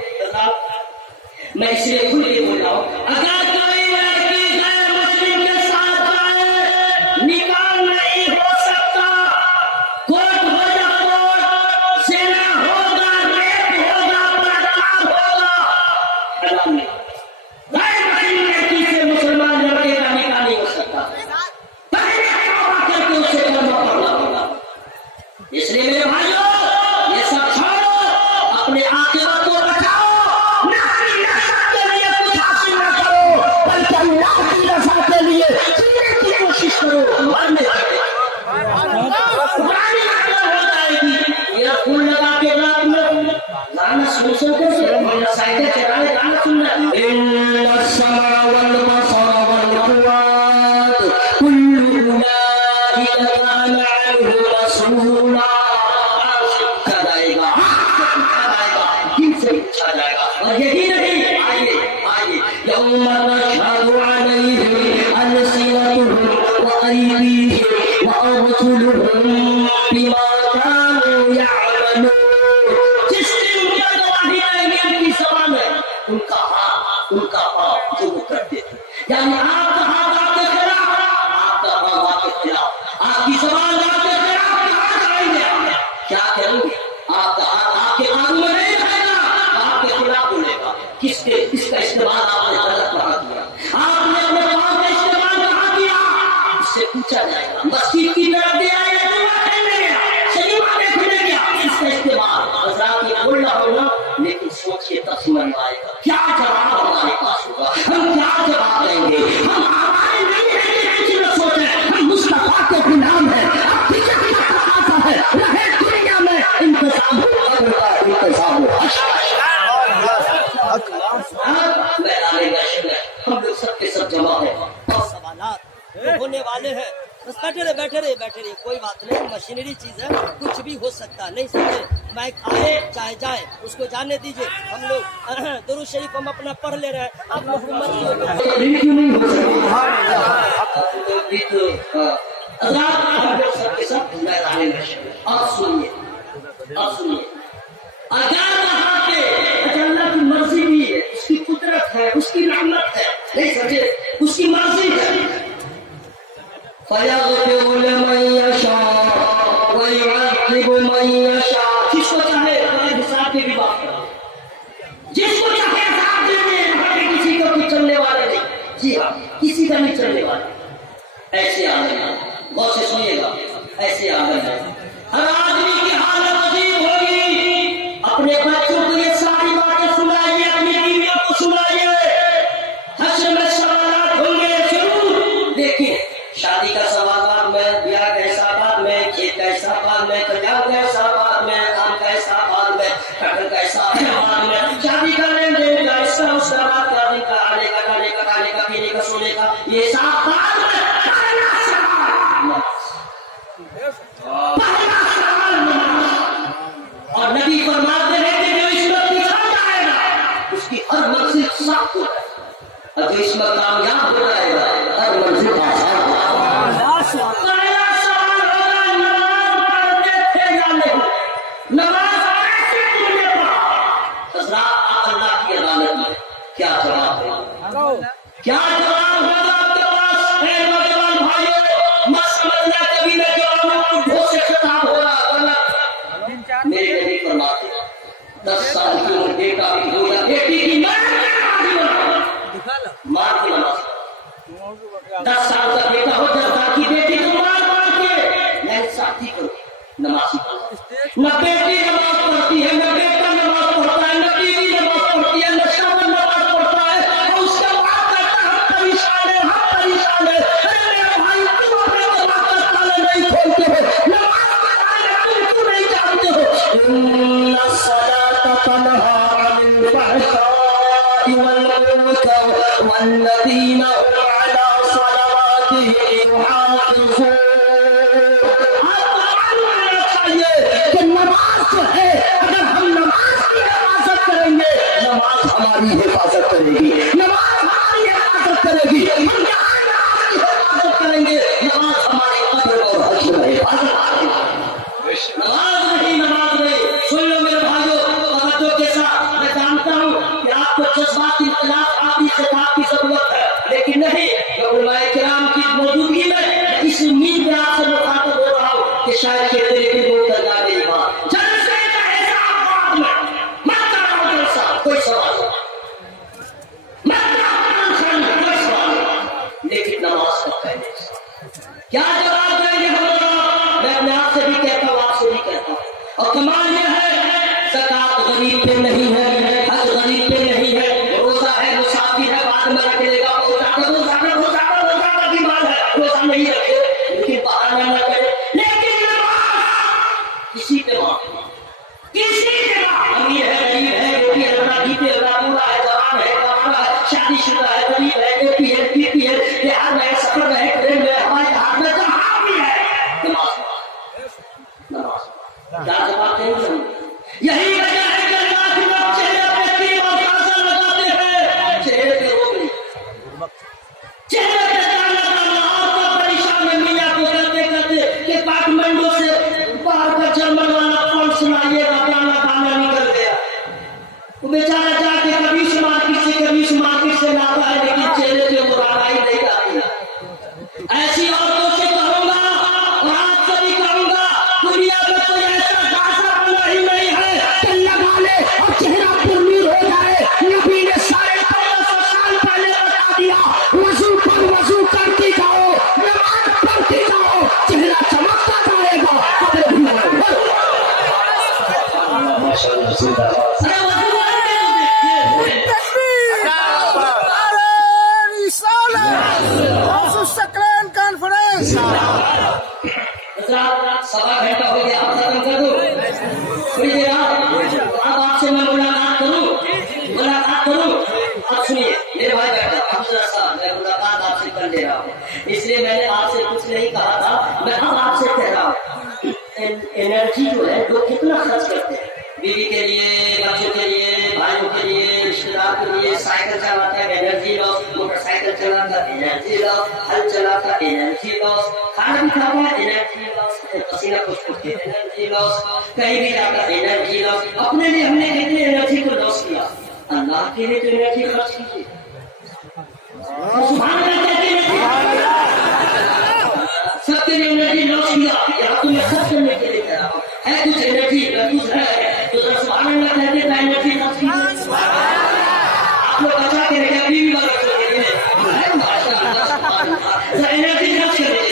میں اسے کھل کے بول رہا ہوں، اگر کوئی لڑکی غیر مسلم کے ساتھ جائے نکاح نہیں ہو سکتا، کوٹ ہو یا کوٹ، زنا ہوگا، ریپ ہوگا، بلاکار ہوگا، حلال نہیں۔ غیر مسلم لڑکی سے مسلمان لڑکے کا نکاح نہیں ہو سکتا، پہلے توبہ کر کے اسے کلمہ پڑھنا ہوگا۔ اس لیے میرے بھائیوں یہ سب چھوڑو، اپنے عاقبت کو بچاؤ، نسلی نسل کے لیے کچھ حاصل نہ کرو بلکہ اللہ کی رضا کے لیے جینے کی کوشش کرو۔ مرنے پرانی عادت ہو جائے گی، یہ پھول لگا کے رات میں گانا سن سکتے سے میرا سائیکل چلائے گانا سننا، ان السمع والبصر والفؤاد كل اولئک کان عنہ مسئولا۔ اور یہی نہیں، آئیے یوم نشہد علیہم السنتہم وایدیہم وارجلہم بما کانوا یعملون۔ جس دن ان کا گواہی دیں گے ان کی زبان ہے، ان کا ہاتھ، ان کا پاؤں جو وہ کرتے تھے، یعنی آپ کا ہاتھ آپ کے خلاف، آپ کا پاؤں آپ کے خلاف، آپ کی زبان آپ کے خلاف، کہاں جائیں گے آپ؟ کیا کریں گے؟ آپ کا ہاتھ آپ کے قابو میں نہیں رہے گا، آپ کے خلاف بولے گا۔ اس کا استعمال آپ نے غلط کہاں کیا، آپ نے اپنے پاؤں کا استعمال کہاں کیا، اس سے پوچھا جائے گا۔ مسجد کی طرف دیا یا جمعہ کھیلنے گیا، سنیما دیکھنے گیا، اس کا استعمال حضرات یہ بول رہا ہوگا، لیکن سوچیے تب سمجھ میں آئے گا کیا جواب ہمارے پاس ہوگا، ہم کیا جواب دیں گے۔ ہم ہمارے نہیں رہیں گے، کسی نہ سوچیں ہم مصطفیٰ کے غلام ہیں، اب پیچھے کی تقاضا ہے رہے دنیا میں انتظام ہو، انتظام ہو۔ ہم لوگ سب کے سب جمع ہیں، سوالات ہونے والے ہیں، بس بیٹھے رہے، کوئی بات نہیں، مشینری چیز ہے، کچھ بھی ہو سکتا، نہیں سمجھے، مائک آئے چاہے جائے، اس کو جانے دیجئے۔ ہم لوگ درود شریف ہم اپنا پڑھ لے رہے ہیں، آپ محمد کی ہو اگر وہاں پہ اللہ کی مرضی بھی ہے، اس کی قدرت ہے، اس کی رحمت ہے، نہیں سمجھے، اس کی مرضی ہے، فَيَغْفِرُ لِمَن يَشَاءُ وَيُعَذِّبُ مَن يَشَاءُ۔ جس کو چاہے حساب کی بھی بات کرو، جس کو چاہے حساب دینے، ہمیں کسی کو کچھ چلنے والے نہیں، جی ہاں کسی کا نہیں چلنے والے، ایسے آدمی ہیں، غور سے سنیے گا، ایسے آدمی ہیں، ہر آدمی کی حالت عجیب ہوگی، اپنے بچوں کو یہ ساری باتیں سنائیے، اپنی بیویوں کو سنائیے، حشر میں سوالات ہوں گے ضرور۔ دیکھیں شادی کا سوال بعد میں، بیاہ کا حساب بعد میں، کھیت کا حساب بعد میں، کلیان کا حساب بعد میں، آم کا حساب بعد میں، کٹہل کا حساب بعد میں، شادی کا لین دین کا، اس کا اس کا، رات کا دن کا، آنے کا کھانے کا، کھانے کا پینے کا، سونے کا، یہ حساب بعد میں۔ پہلا سوال نماز، اور نبی فرماتے ہیں کہ جو اس میں پچھڑ جائے گا اس کی ہر منزل سخت ہو جائے گی، اور جو اس میں کامیاب ہو جائے گا ہر منزل آسان ہو جائے گا۔ پہلا سوال ہوگا نماز پڑھتے تھے یا نہیں، نماز کیسے تم نے پڑھا؟ حضرات اللہ کی عدالت میں کیا جواب ہے، کیا جواب ہوگا آپ کے پاس؟ اے نوجوان بھائیوں، مت سمجھنا کبھی نہ جوانوں کو ڈھو سے خطاب ہو رہا، غلط۔ میرے نبی فرماتے 10 سال کی عمر بیٹا بھی ہو یا بیٹی کی ماں کی نماز، 10 سال کا بیٹا ہو جب کی بیٹی کو مار کے میں ساتھی کرو نماز نہ بیٹی نماز پڑھتی ہے، نہ بیٹا نماز پڑھتا ہے، نہ بیوی نماز پڑھتی ہے، نہ شوہر نماز پڑھتا ہے، اور اس کا باپ کہتا ہے ہم پریشان ہیں، ہم پریشان ہیں۔ اے میرے بھائی، تم اپنے دماغ کا تالا نہیں کھولتے ہو، نماز تم کیوں نہیں جانتے ہو؟ ان الصلاۃ تنہی عن الفحشاء والمنکر والذین هم علی صلواتهم یحافظون۔ کہ نماز جو ہے، اگر ہم نماز کی حفاظت کریں گے، نماز ہماری حفاظت کرے گی، نماز ہماری حفاظت کرے گی، ہم جہاں نماز کی حفاظت کریں گے نماز ہمارے قبر اور حشر میں حفاظت کرے گی۔ نماز نہیں، نماز نہیں، سن لو میرے بھائیوں، توجہ کے ساتھ، میں جانتا ہوں کہ آپ کو जज्बात इख्तिलाफ आदि से की जरूरत है, लेकिन नहीं, उलमाए किराम की मौजूदगी में इस उम्मीद में आपसे मुखातब हो रहा हूँ कि शायद ये तेरे भी बोल कर जा मेरी बात जलसे का हिसाब बाद में मत करो जलसा, कोई सवाल मत करो कोई सवाल, लेकिन नमाज का पहले क्या जवाब देंगे हम लोग? मैं अपने आप से भी कहता हूँ, आपसे भी कहता हूँ। और कमाल यह है, ज़कात गरीब पे नहीं है, हज गरीब पे नहीं है, रोजा है, मुसाफिर है, बाद में रख लेगा, रोजा की बात है, रोजा नहीं रखे, लेकिन बहाना न करे, लेकिन किसी पे अमीर है, गरीब है, रोटी है, रोना जीते, पूरा है, जवान है, कमाना है, शादीशुदा है, गरीब है, एपी है, पीपी है, बिहार में है, सफर में है, ट्रेन में, हवाई जहाज में, जहाँ भी है, क्या जवाब देंगे? यही वजह है कि अल्लाह के लोग चेहरे पे क्रीम और काजल लगाते हैं, चेहरे पे रोगनी, चेहरे पे काला काला, और परेशान है मियां को करते करते कि काठमांडू से बाहर का जर्मन वाला फोन सुनाइएगा, गाना निकल गया, वो बेचारा जाके कभी मार्केट से लाता है, लेकिन चेहरे पे मुरादाई नहीं आती। ऐसी औरतों से कहूंगा और आपसे भी कहूंगा, दुनिया में कोई ऐसा गासा ही नहीं है कि लगा ले और चेहरा पुरनीर हो जाए। नबी ने साढ़े 1500 साल पहले बता दिया, वजू पर वजू करती जाओ, नमाज पढ़ती जाओ, चेहरा चमकता जाएगा। सवा घंटा हो गया, आप खत्म कर दो, थोड़ी देर अब आपसे मैं मुलाकात करूं। अब सुनिए मेरे भाई बैठा, मैं मुलाकात आपसे कर ले रहा हूँ, इसलिए मैंने आपसे कुछ नहीं कहा था, मैं अब आपसे कह रहा हूँ, एनर्जी जो है लोग कितना खर्च करते हैं, बीवी के लिए, बच्चों के लिए, भाइयों के लिए, रिश्तेदार के लिए, साइकिल चलाता है एनर्जी लॉस, मोटरसाइकिल चलाता है एनर्जी लॉस, हल चलाता है एनर्जी लॉस, खाना भी खाता है एनर्जी लॉस, पसीना कुछ एनर्जी लॉस, कहीं भी जाता है एनर्जी लॉस। अपने लिए हमने कितनी एनर्जी को लॉस किया, अल्लाह के लिए तो एनर्जी खर्च कीजिए। सबके लिए एनर्जी लॉस किया, यहाँ तो मैं सब करने के लिए कह रहा हूँ, है कुछ एनर्जी कुछ है तो सुभान अल्लाह कहते हैं, एनर्जी खर्च कीजिए। आप लोग बचा के रखे, अभी भी बात एनर्जी खर्च करें,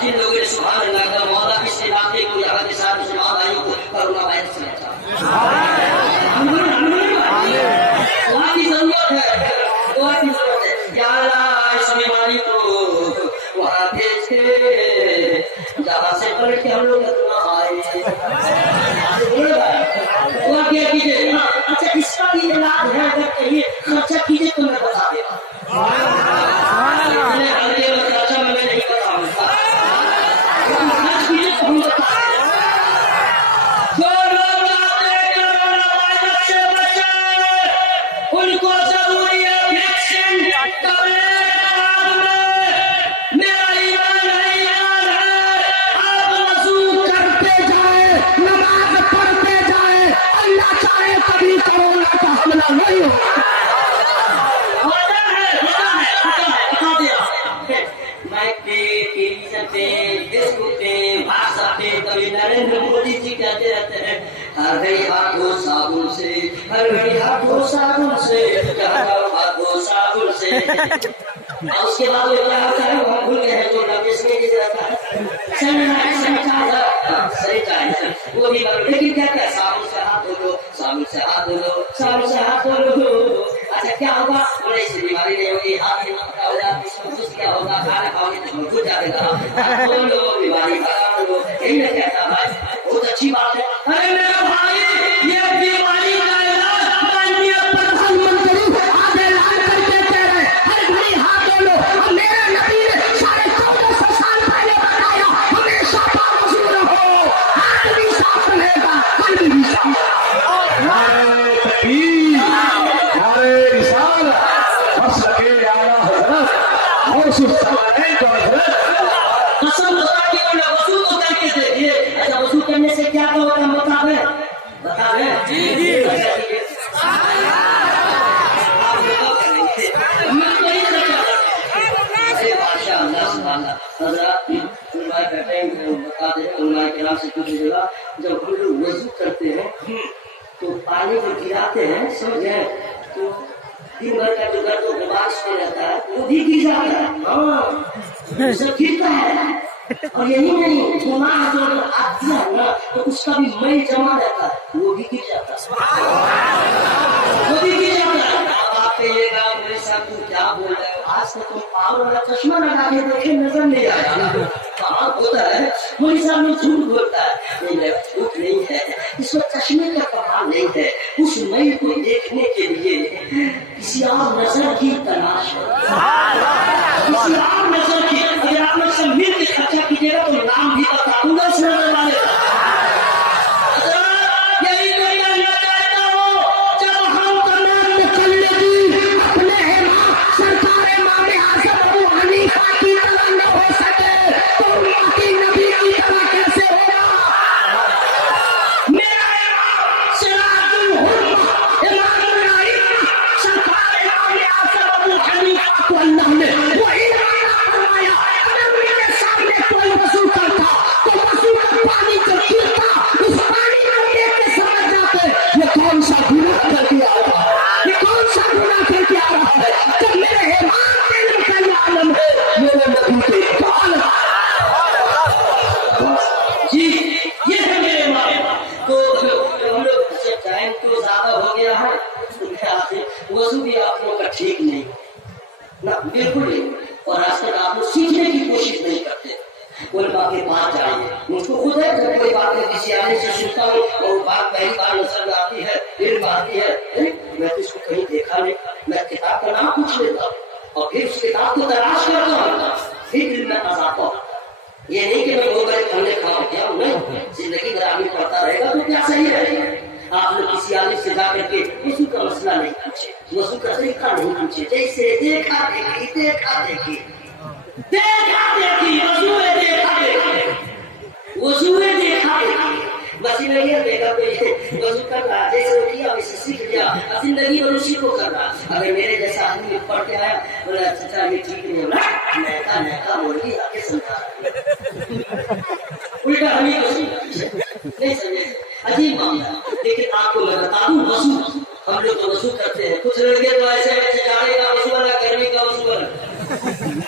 जिन लोगों ने सुभान अल्लाह का मौला इस इलाके को, यहाँ के साथ मुसलमान भाइयों को करुणा वायरस से बचा, दुआ की जरूरत है, या अल्लाह इस बीमारी को वहाँ भेजे जहाँ से पढ़ के हम लोग आए, दुआ क्या कीजिए। अच्छा इसका भी इलाज है, अगर कहीं खर्चा कीजिए तो मैं बता देगा, खर्चा मैं नहीं बताऊंगा, खर्च कीजिए तो हम बता उनको जरूरी है वैक्सीन मेरा ईमान है, आप वजू करते जाए, नमाज पढ़ते जाए, अल्लाह चाहे कभी कोरोना का हमला नहीं होगा। माइक पे, टेलीविजन पे, फेसबुक पे, व्हाट्सएप पे कभी नरेंद्र मोदी जी कहते रहते हैं, हर घड़ी हाथ धो साबुन से, हर घड़ी हाथ धो साबुन से, हाथ धो साबुन से। और उसके बाद वो क्या होता है, वहाँ भूल गए हैं जो इसमें रहता है सैनिटाइजर, वो भी लेकिन क्या क्या साबुन से हाथ धो लो, साबुन से हाथ धो लो, साबुन से हाथ धो लो। अच्छा क्या होगा, बोले इससे बीमारी नहीं होगी, हाथ नहीं पकड़ा होगा, इसमें क्या होगा, खाना खाओगे तो मजबूत जाएगा, धो लो बीमारी खत्म लो, यही मैं कहता भाई, बहुत अच्छी बात है। अरे मेरा भाई ये बीमारी का इलाज माननीय प्रधानमंत्री आज ऐलान करके कह रहे हैं, हर घड़ी हाथ धो लो, और मेरे नबी ने 1450 साल पहले बताया, हमेशा बावजूद रहो, हाथ भी साफ रहेगा, कल भी साफ। वजू करने से क्या होगा बता दें? جب ہم لوگ وضو کرتے ہیں تو پانی کو گراتے ہیں سمجھ گئے تو دن بھر کا جو گرد و غبار پہ رہتا ہے وہ بھی گر جاتا ہے سب گرتا ہے اور یہی نہیں گناہ جو اگر آتی ہے نا تو اس کا بھی میل جمع رہتا ہے وہ بھی گر جاتا ہے وہ بھی گر جاتا ہے آپ کہیے گا میرے ساتھ تم کیا بول رہے ہو آج تک تم پاور والا چشمہ لگا کے دیکھے نظر نہیں آیا کہاں ہوتا ہے مولوی صاحب میں جھوٹ بولتا ہے نہیں جھوٹ نہیں ہے اس وقت چشمے کا کمال نہیں ہے اس میل کو دیکھنے کے لیے کسی اور نظر کی تلاش ہے کسی اور نظر کی اگر آپ لوگ سے مل کے خرچہ کیجیے گا تو نام بھی بتا دوں گا اس نظر والے کا وضو بھی آپ لوگ کا ٹھیک نہیں نہ بالکل نہیں اور آج تک آپ لوگ سیکھنے کی کوشش نہیں کرتے علماء کے پاس جائیے مجھ کو خود ہے جب کوئی بات میں کسی آنے سے سنتا ہوں اور وہ بات پہلی بار نظر میں آتی ہے علم آتی ہے میں تو اس کو کہیں دیکھا نہیں میں کتاب کا نام پوچھ لیتا ہوں اور پھر اس کتاب کو تلاش کرتا ہوں پھر علم میں آتا ہوں یہ نہیں کہ میں وہ بڑے کھانے کھاؤں کیا نہیں زندگی بھر آدمی پڑھتا رہے گا تو کیا صحیح رہے گا آپ لوگ کسی عالم سے جا کر کے وضو کا مسئلہ نہیں پوچھے وضو کا طریقہ نہیں پوچھے جیسے دیکھا دیکھی دیکھا دیکھی دیکھا دیکھی وضوئے دیکھا دیکھی بس نہیں دیکھا کوئی وضو کر رہا جیسے وہ کیا ویسے سیکھ لیا زندگی اور اسی کو کر رہا اگر میرے جیسا آدمی پڑھ کے آیا بولا چچا یہ ٹھیک نہیں ہو رہا نیکا نیکا بول کے آگے سمجھا الٹا ہمیں نہیں سمجھے عجیب معاملہ لیکن آپ کو میں بتا دوں وضو ہم لوگ تو وضو کرتے ہیں کچھ لڑکے تو ایسے ویسے جانے کا وضو والا گرمی کا وضو والا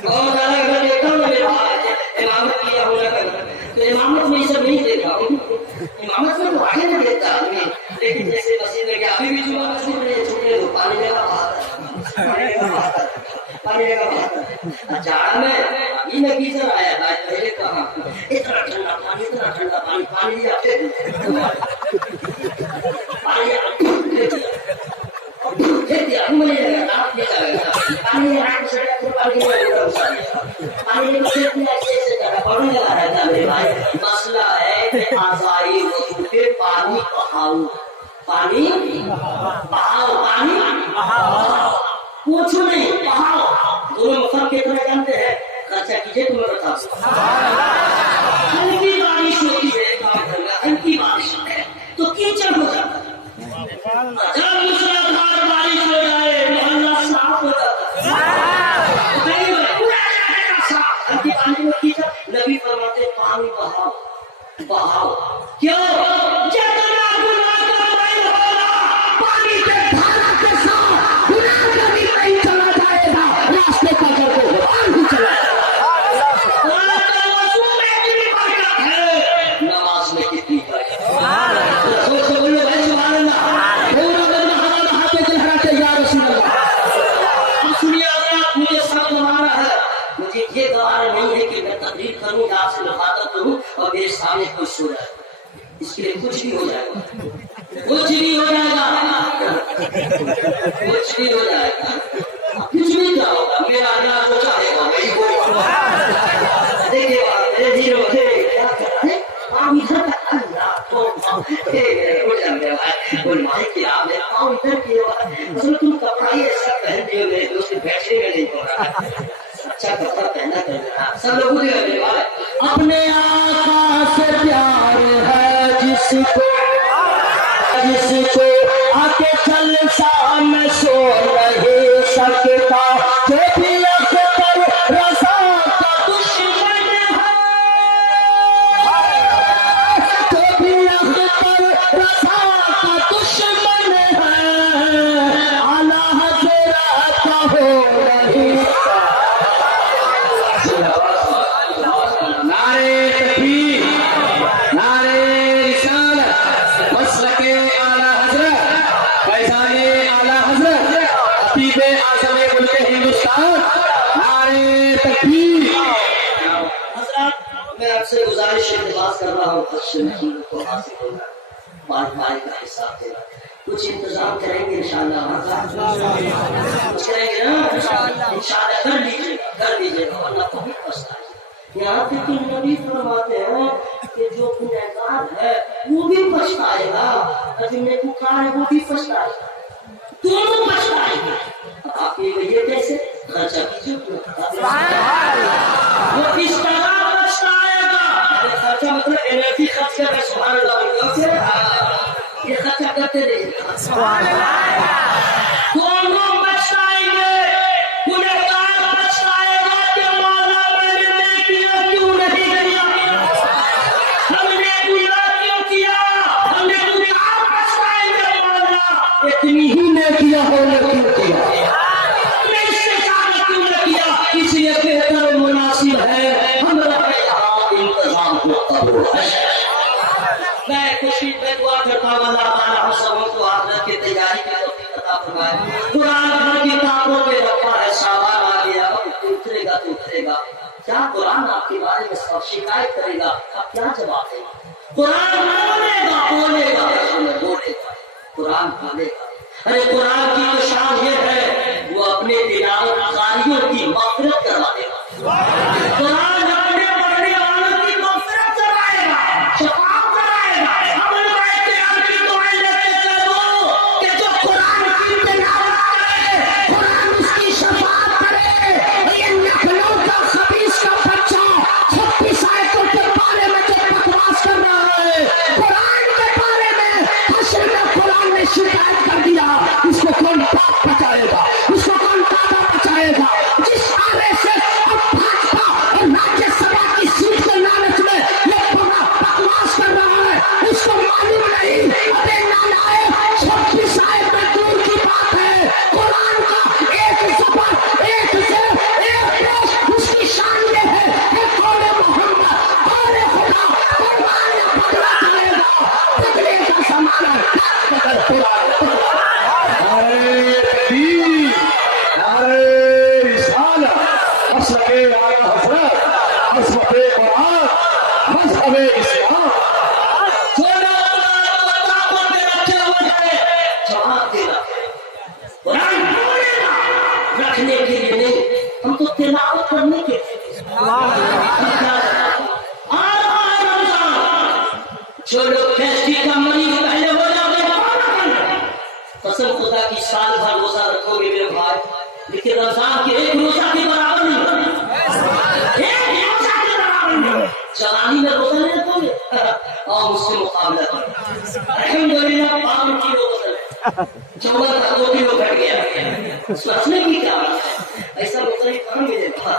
اور جانا گھر دیکھا ہوں میرے بھائی امامت کیا ہونا کا تو امامت میں یہ سب نہیں دیکھا ہوں امامت میں تو آگے نہیں دیکھتا آدمی لیکن جیسے مسجد میں گیا ابھی بھی جمعہ مسجد میں چھوٹے دو پانی لگا بہت پانی لگا بہت جاڑا میں ابھی میں گیزر آیا بھائی پہلے کہاں اتنا ٹھنڈا پانی پانی لیا پھر مسئلہ ہے کہ آزائی وضو پہ پانی بہاؤ پانی بہاؤ پانی پوچھو نہیں بہاؤ دونوں فرق کتنا جانتے ہیں خرچہ کیجیے تمہیں بتا ہلکی بارش ہوتی ہے ہلکی بارش ہے تو کیچڑ ہو جاتا ہے جب مسلسل بارش ہو جائے محلہ صاف ہو جاتا ہے ہلکی پانی میں کیچڑ نبی فرماتے پانی بہاؤ بہاؤ کیوں جتنا گناہ کا میل ہوگا پانی کے دھارا کے ساتھ گناہ کا بھی نہیں چلا جائے گا راستے کا جو غبار بھی چلا نماز میں کتنی مجھے یہ گوارا نہیں ہے کہ میں تقریر کروں یا آپ سے مخاطب کروں اور میرے سامنے کوئی سو رہا ہے اس کے لیے کچھ بھی ہو جائے گا کچھ بھی ہو جائے گا کچھ بھی ہو جائے گا کچھ بھی کیا ہوگا میرا اللہ جو چاہے گا وہی ہوگا دیکھیے ہیرو تم کپڑا ہی ایسا پہن دیو میرے دوست بیٹھنے میں نہیں ہو رہا اچھا کپڑا پہنا کرنا سب لوگوں نے اپنے آقا سے پیار ہے جس کو आके जलसा में सो नहीं सकता, जो भी अख्तर रज़ा का दुश्मन है, जो भी अख्तर रज़ा का दुश्मन है, आला हज़रत का हो नहीं नारे तकबीर, नारे रिसालत, मसलके आला हज़रत, फैज़ाने आला हज़रत, खतीब आज़म मुल्क हिंदुस्तान, नारे तकबीर। हज़रत, मैं आपसे गुजारिश इल्तिमास कर रहा हूँ, को हासिल होगा, माल का हिसाब देना, कुछ इंतजाम करेंगे इंशाअल्लाह, कुछ करेंगे ना इंशाअल्लाह, कर लीजिएगा वरना बहुत पछताएंगे। यहाँ तक कि नबी फरमाते हैं कि जो गुनहगार है वो भी पछताएगा और जो नेकूकार है वो भी पछताएगा, दोनों पछताएंगे। आप ये कैसे खर्चा कीजिए, वो इस तरह पछताएगा, खर्चा मतलब एनर्जी खर्च कर रहे, सुभान अल्लाह, ये खर्चा करते रहिए, दोनों पछताएंगे। गुनहगार पछताएगा कि मौला मैंने किया क्यों नहीं किया, हमने गुनाह क्यों किया, हमने गुनाह पछताएंगे मौला इतनी ही ने किया हमने क्यों किया, हमने इससे ज्यादा क्यों न किया, इसलिए बेहतर मुनासिब है हमारा यहाँ इंतजाम होता है। मैं खुशी में दुआ करता हूँ अल्लाह ताला हम सबों को आखिरत की तैयारी की तौफीक अता फरमाए। कुरान भर किताबों में रखा है, सामान आ गया, उतरेगा तो उतरेगा, क्या कुरान आपके बारे में सब शिकायत करेगा, आप क्या जवाब देंगे? कुरान बोलेगा, कुरान बोलेगा। अरे कुरान की तो शान ये है वो अपने तिलावतकारियों की मग़फ़िरत करवा देगा, कुरान अपने पढ़ने वालों की मग़फ़िरत कराएगा, शफ़ाअत कराएगा। हमारे भाई क़यामत की दुआएं लेते चलो कि जो कुरान की तिलावत करे, कुरान उसकी शफ़ाअत करे। ये नखलों का खबीस का बच्चा 36 आयतों के बारे में जो बकवास कर रहा है, कुरान के बारे में हश्र में कुरान ने शिकायत कर दिया, इसको कौन पाप बचाएगा, इसको कौन दादा बचाएगा? जिस आरे से अब भाजपा और राज्यसभा की सीट के लालच में ये पूरा बकवास कर रहा है, उसको मालूम नहीं। अबे नालायक, 26 आयत में दूर की बात है, कुरान का एक ज़बर, एक से एक पेश, उसकी शान ये है कि कौन मोहम्मद, कौन खुदा, कुरान पकड़ा जाएगा, पकड़े का सामान है, पकड़ कुरान। नारे तकबीर, नारे रिसालत, मसलके आला हज़रत, मसलके कुरान, मज़हबे इस्लाम। जवाब देना, कुरान बोलेगा, रखने के लिए नहीं, हम तो तिलावत करने के लिए। जो लोग गैस्ट्रिक का मरीज पहले हो जाते हैं, कसम खुदा की साल भर रोजा रखोगे मेरे भाई, लेकिन रमजान के एक रोजा के बराबर नहीं, एक रोजा के बराबर नहीं। जवानी में रोजा नहीं रखोगे और उससे मुकाबला करो। अल्हम्दुलिल्लाह 5 किलो बदल 14 का 2 किलो घट गया, सोचने की क्या बात है, ऐसा रोजा कहाँ मिलेगा?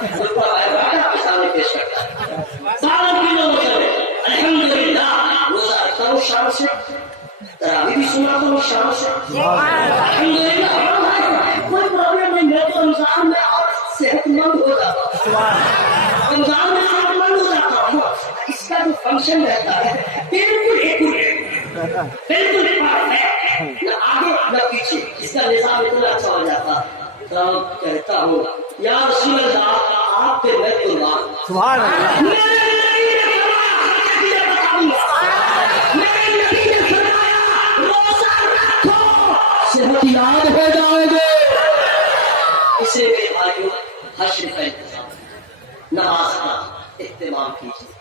सामने पेश करता है 12 किलो बदल। अल्हम्दुलिल्लाह रोजा रखता हूँ शाम से, तरावी भी सुना तो शाम से, अल्हम्दुलिल्लाह कोई प्रॉब्लम नहीं। मैं तो रमजान में और सेहतमंद हो जाता हूँ, रमजान में सेहतमंद हो जाता हूँ। इसका जो फंक्शन रहता है बिल्कुल बिल्कुल न आगे न पीछे, इसका निजाम इतना अच्छा हो जाता। तो कहता हूँ या रसूल अल्लाह, आप पे मैं कुर्बान। सुभान अल्लाह। याद हो जाएंगे। इसे मेरे भाइयों हश्र का इंतजाम, नमाज का इत्तेमाम कीजिए।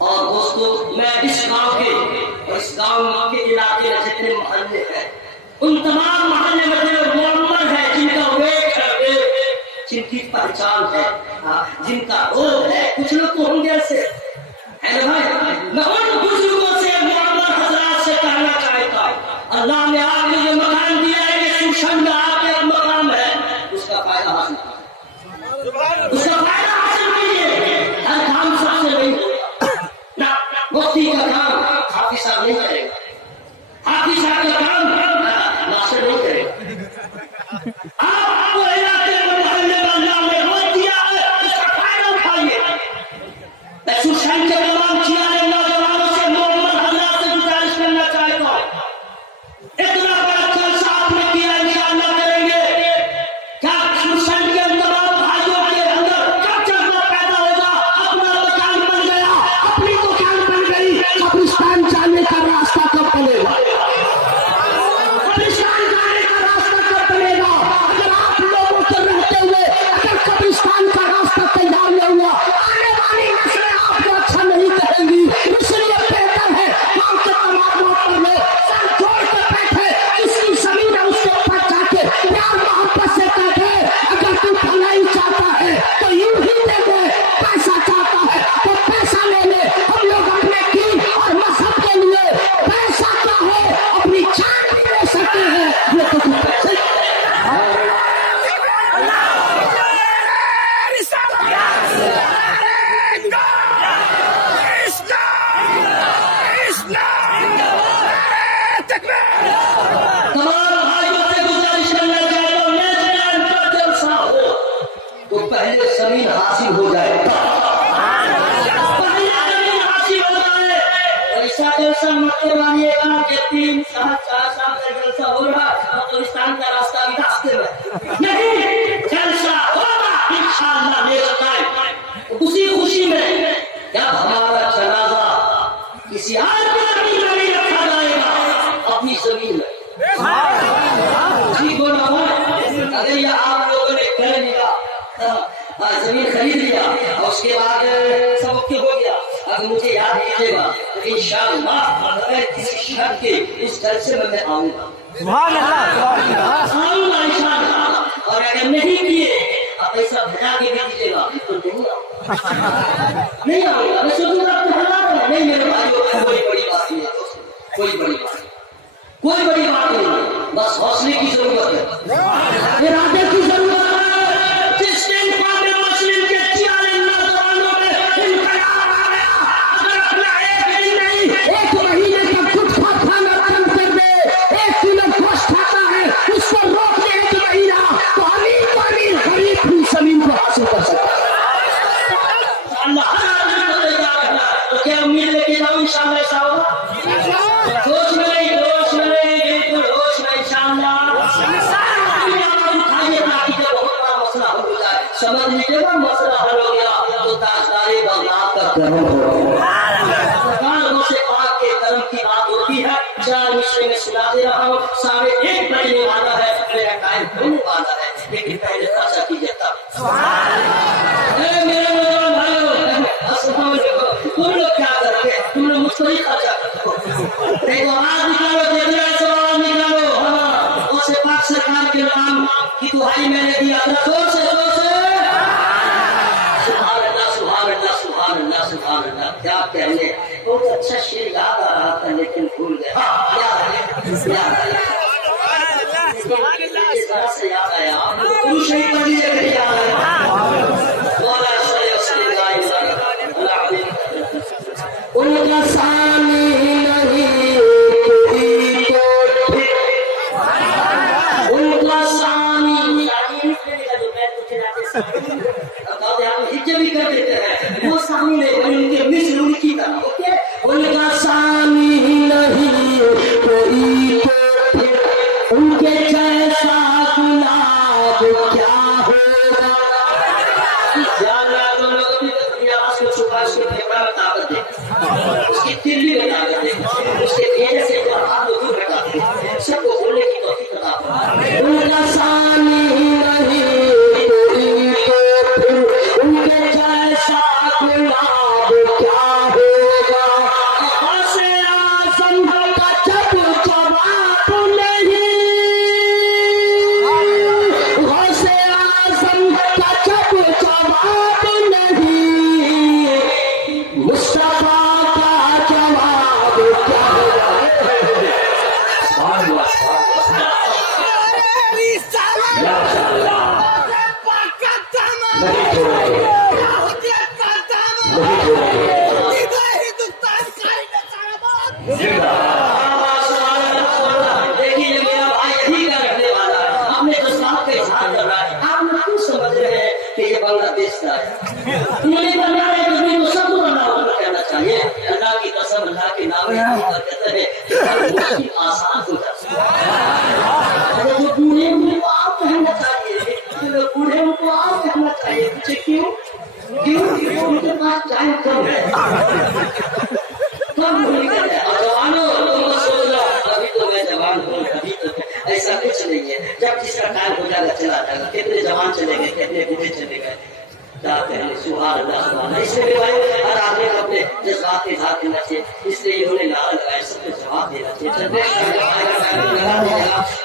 और दोस्तों, मैं इस गांव के और इस गांव के इलाके में जितने मोहल्ले हैं, उन तमाम मोहल्ले में जो मोहम्मद है, जिनका वेट है, जिनकी पहचान है, जिनका रोग है, कुछ लोग तो होंगे ऐसे है ना भाई। मैं उन बुजुर्गों से मोहम्मद हजरात से कहना चाहता हूँ, अल्लाह ने आपको जो आपको इलाके में मोहल्ले मोहल्ला में रोक दिया है, इसका फायदा उठाइए। मैं सुशांत के तमाम चियारे नौजवानों से मोहम्मद हजरत से गुजारिश करना चाहता हूँ, इतना बड़ा जलसा आपने किया, इंशाअल्लाह करेंगे। क्या सुशांत के तमाम भाइयों के अंदर क्या जज्बा पैदा होगा? अपना मकान बन गया, अपनी दुकान बन गई, कब्रिस्तान जाने का रास्ता कब बनेगा? कब्रिस्तान जाने का रास्ता कब बनेगा? अगर आप लोगों के रहते हुए अगर कब्रिस्तान का रास्ता तैयार नहीं हुआ, आने वाली नस्लें आपको अच्छा नहीं कहेंगी। इसलिए बेहतर है गाँव के तमाम मोहल्लों में सर जोड़ के बैठे, जिसकी जमीन है उसके ऊपर जाके प्यार मोहब्बत से कहते, अगर तू भलाई चाहता है तो यूं ही दे दे, पैसा चाहता है तो पैसा ले ले। हम लोग अपने दीन और मजहब के लिए पैसा क्या है, अपनी जान भी दे सकते हैं। ये तो कुछ पैसे तमाम भाइयों से गुजारिश करना चाहता हूं, नेशनल पर जलसा हो तो पहले जमीन हासिल हो जाए, पहले जमीन हासिल हो जाए। ऐसा जलसा मत मानिएगा कि 3 साल 4 साल का जलसा हो रहा और कब्रिस्तान का रास्ता भी रास्ते में नहीं। जलसा होगा इंशाअल्लाह नेक्स्ट टाइम, उसी खुशी में जब हमारा जनाजा किसी और की जमीन में नहीं रखा जाएगा, अपनी जमीन में। ठीक हो ना? अगर ये आप लोगों ने कर लिया, जमीन खरीद लिया और उसके बाद सब ओके हो गया, अगर मुझे याद कीजिएगा तो इंशाअल्लाह अगर किसी शर्त के इस जलसे में मैं आऊंगा, आऊंगा इंशाअल्लाह। और अगर नहीं किए आप ऐसा भजा के दे दीजिएगा तो नहीं आऊंगा, मैं सोचूंगा नहीं मेरे भाइयों, कोई बड़ी बात नहीं है दोस्त, कोई बड़ी बात नहीं, कोई बड़ी बात नहीं, बस हौसले की जरूरत है, इरादे की जरूरत है। जिस दिन पाने मुस्लिम के चियारे नौजवानों में इनकलाब आ गया, अगर अपना एक दिन नहीं 1 महीने का गुटखा खाना बंद कर दे, 1 किलो गोश्त खाता है उसको रोक दे 1 महीना, तो अमीर गरीब भी जमीन को हासिल कर सकता है। अल्लाह हर आदमी को तैयार रखना, तो क्या उम्मीद लेके जाओ इंशाअल्लाह ऐसा होगा? सोच में नहीं, होश में नहीं, बिल्कुल होश में इंशाअल्लाह। उठाइए ताकि जब बहुत बड़ा मसला हो जाए, समझ लीजिएगा मसला हल हो गया तो ताजदारी बगदाद का करम हो। कानों से पाक के करम की बात होती है। 4 मिसरे में सुना दे रहा हूँ, 1:30 बजने वाला है, मेरा टाइम होने वाला है, लेकिन पहले खर्चा कीजिए तब। मेरे नौजवान भाइयों, तुम लोग क्या करते हैं? तुम लोग मुझको ही खर्चा करते हो। देखो आवाज निकालो, आवाज निकालो। हाँ, उसे पाक सरकार के नाम की दुहाई मैंने दिया था, जोर से सुभान अल्लाह, सुभान अल्लाह, सुभान अल्लाह, सुभान अल्लाह। क्या कहने, बहुत अच्छा शेर याद आ रहा था लेकिन भूल गया। याद आया, पुरुष नहीं पढ़ लीजिए, याद आया। उनका सानी नहीं कोई कोठी, उनका सानी हिज्जे भी कर देते हैं, वो सानी नहीं, उनके मिस्र उनकी तरह। ओके, उनका सानी नहीं कोई कोठी, उनके जैसा गुलाब क्या होगा। उसकी तिल्ली बता देते, उसके घेरे से हाथ दूर हटा देते, सबको बोलने की तौफीक अता फरमाए। उनका सानी नहीं उनके जैसा गुलाब क्या होगा। गौसे आज़म का जब जवाब नहीं, गौसे आज़म का जब जवाब नहीं, मुस्तफा का जवाब क्या है। बांग्लादेश से आया, नहीं बना है तो सबको बना होगा कहना चाहिए। अल्लाह की कसम, अल्लाह के नाम में कहते हैं मुश्किल आसान हो जाती है। जो बूढ़े उनको आप कहना चाहिए, जो बूढ़े उनको आप कहना चाहिए, मुझे क्यों क्यों उनके पास टाइम कम है, कम भूल गए। और जवानों तुम सोच लो अभी तो मैं जवान हूँ, अभी तो ऐसा कुछ नहीं है। जब जिसका टाइम हो जाएगा चला जाएगा। कितने जवान चले गए, कितने बूढ़े चले गए, क्या कहने। सुभान अल्लाह सुभान अल्लाह। इसलिए भाई हर आदमी को अपने जज्बात के साथ देना चाहिए। इसलिए इन्होंने नारा लगाया, सबको जवाब देना चाहिए।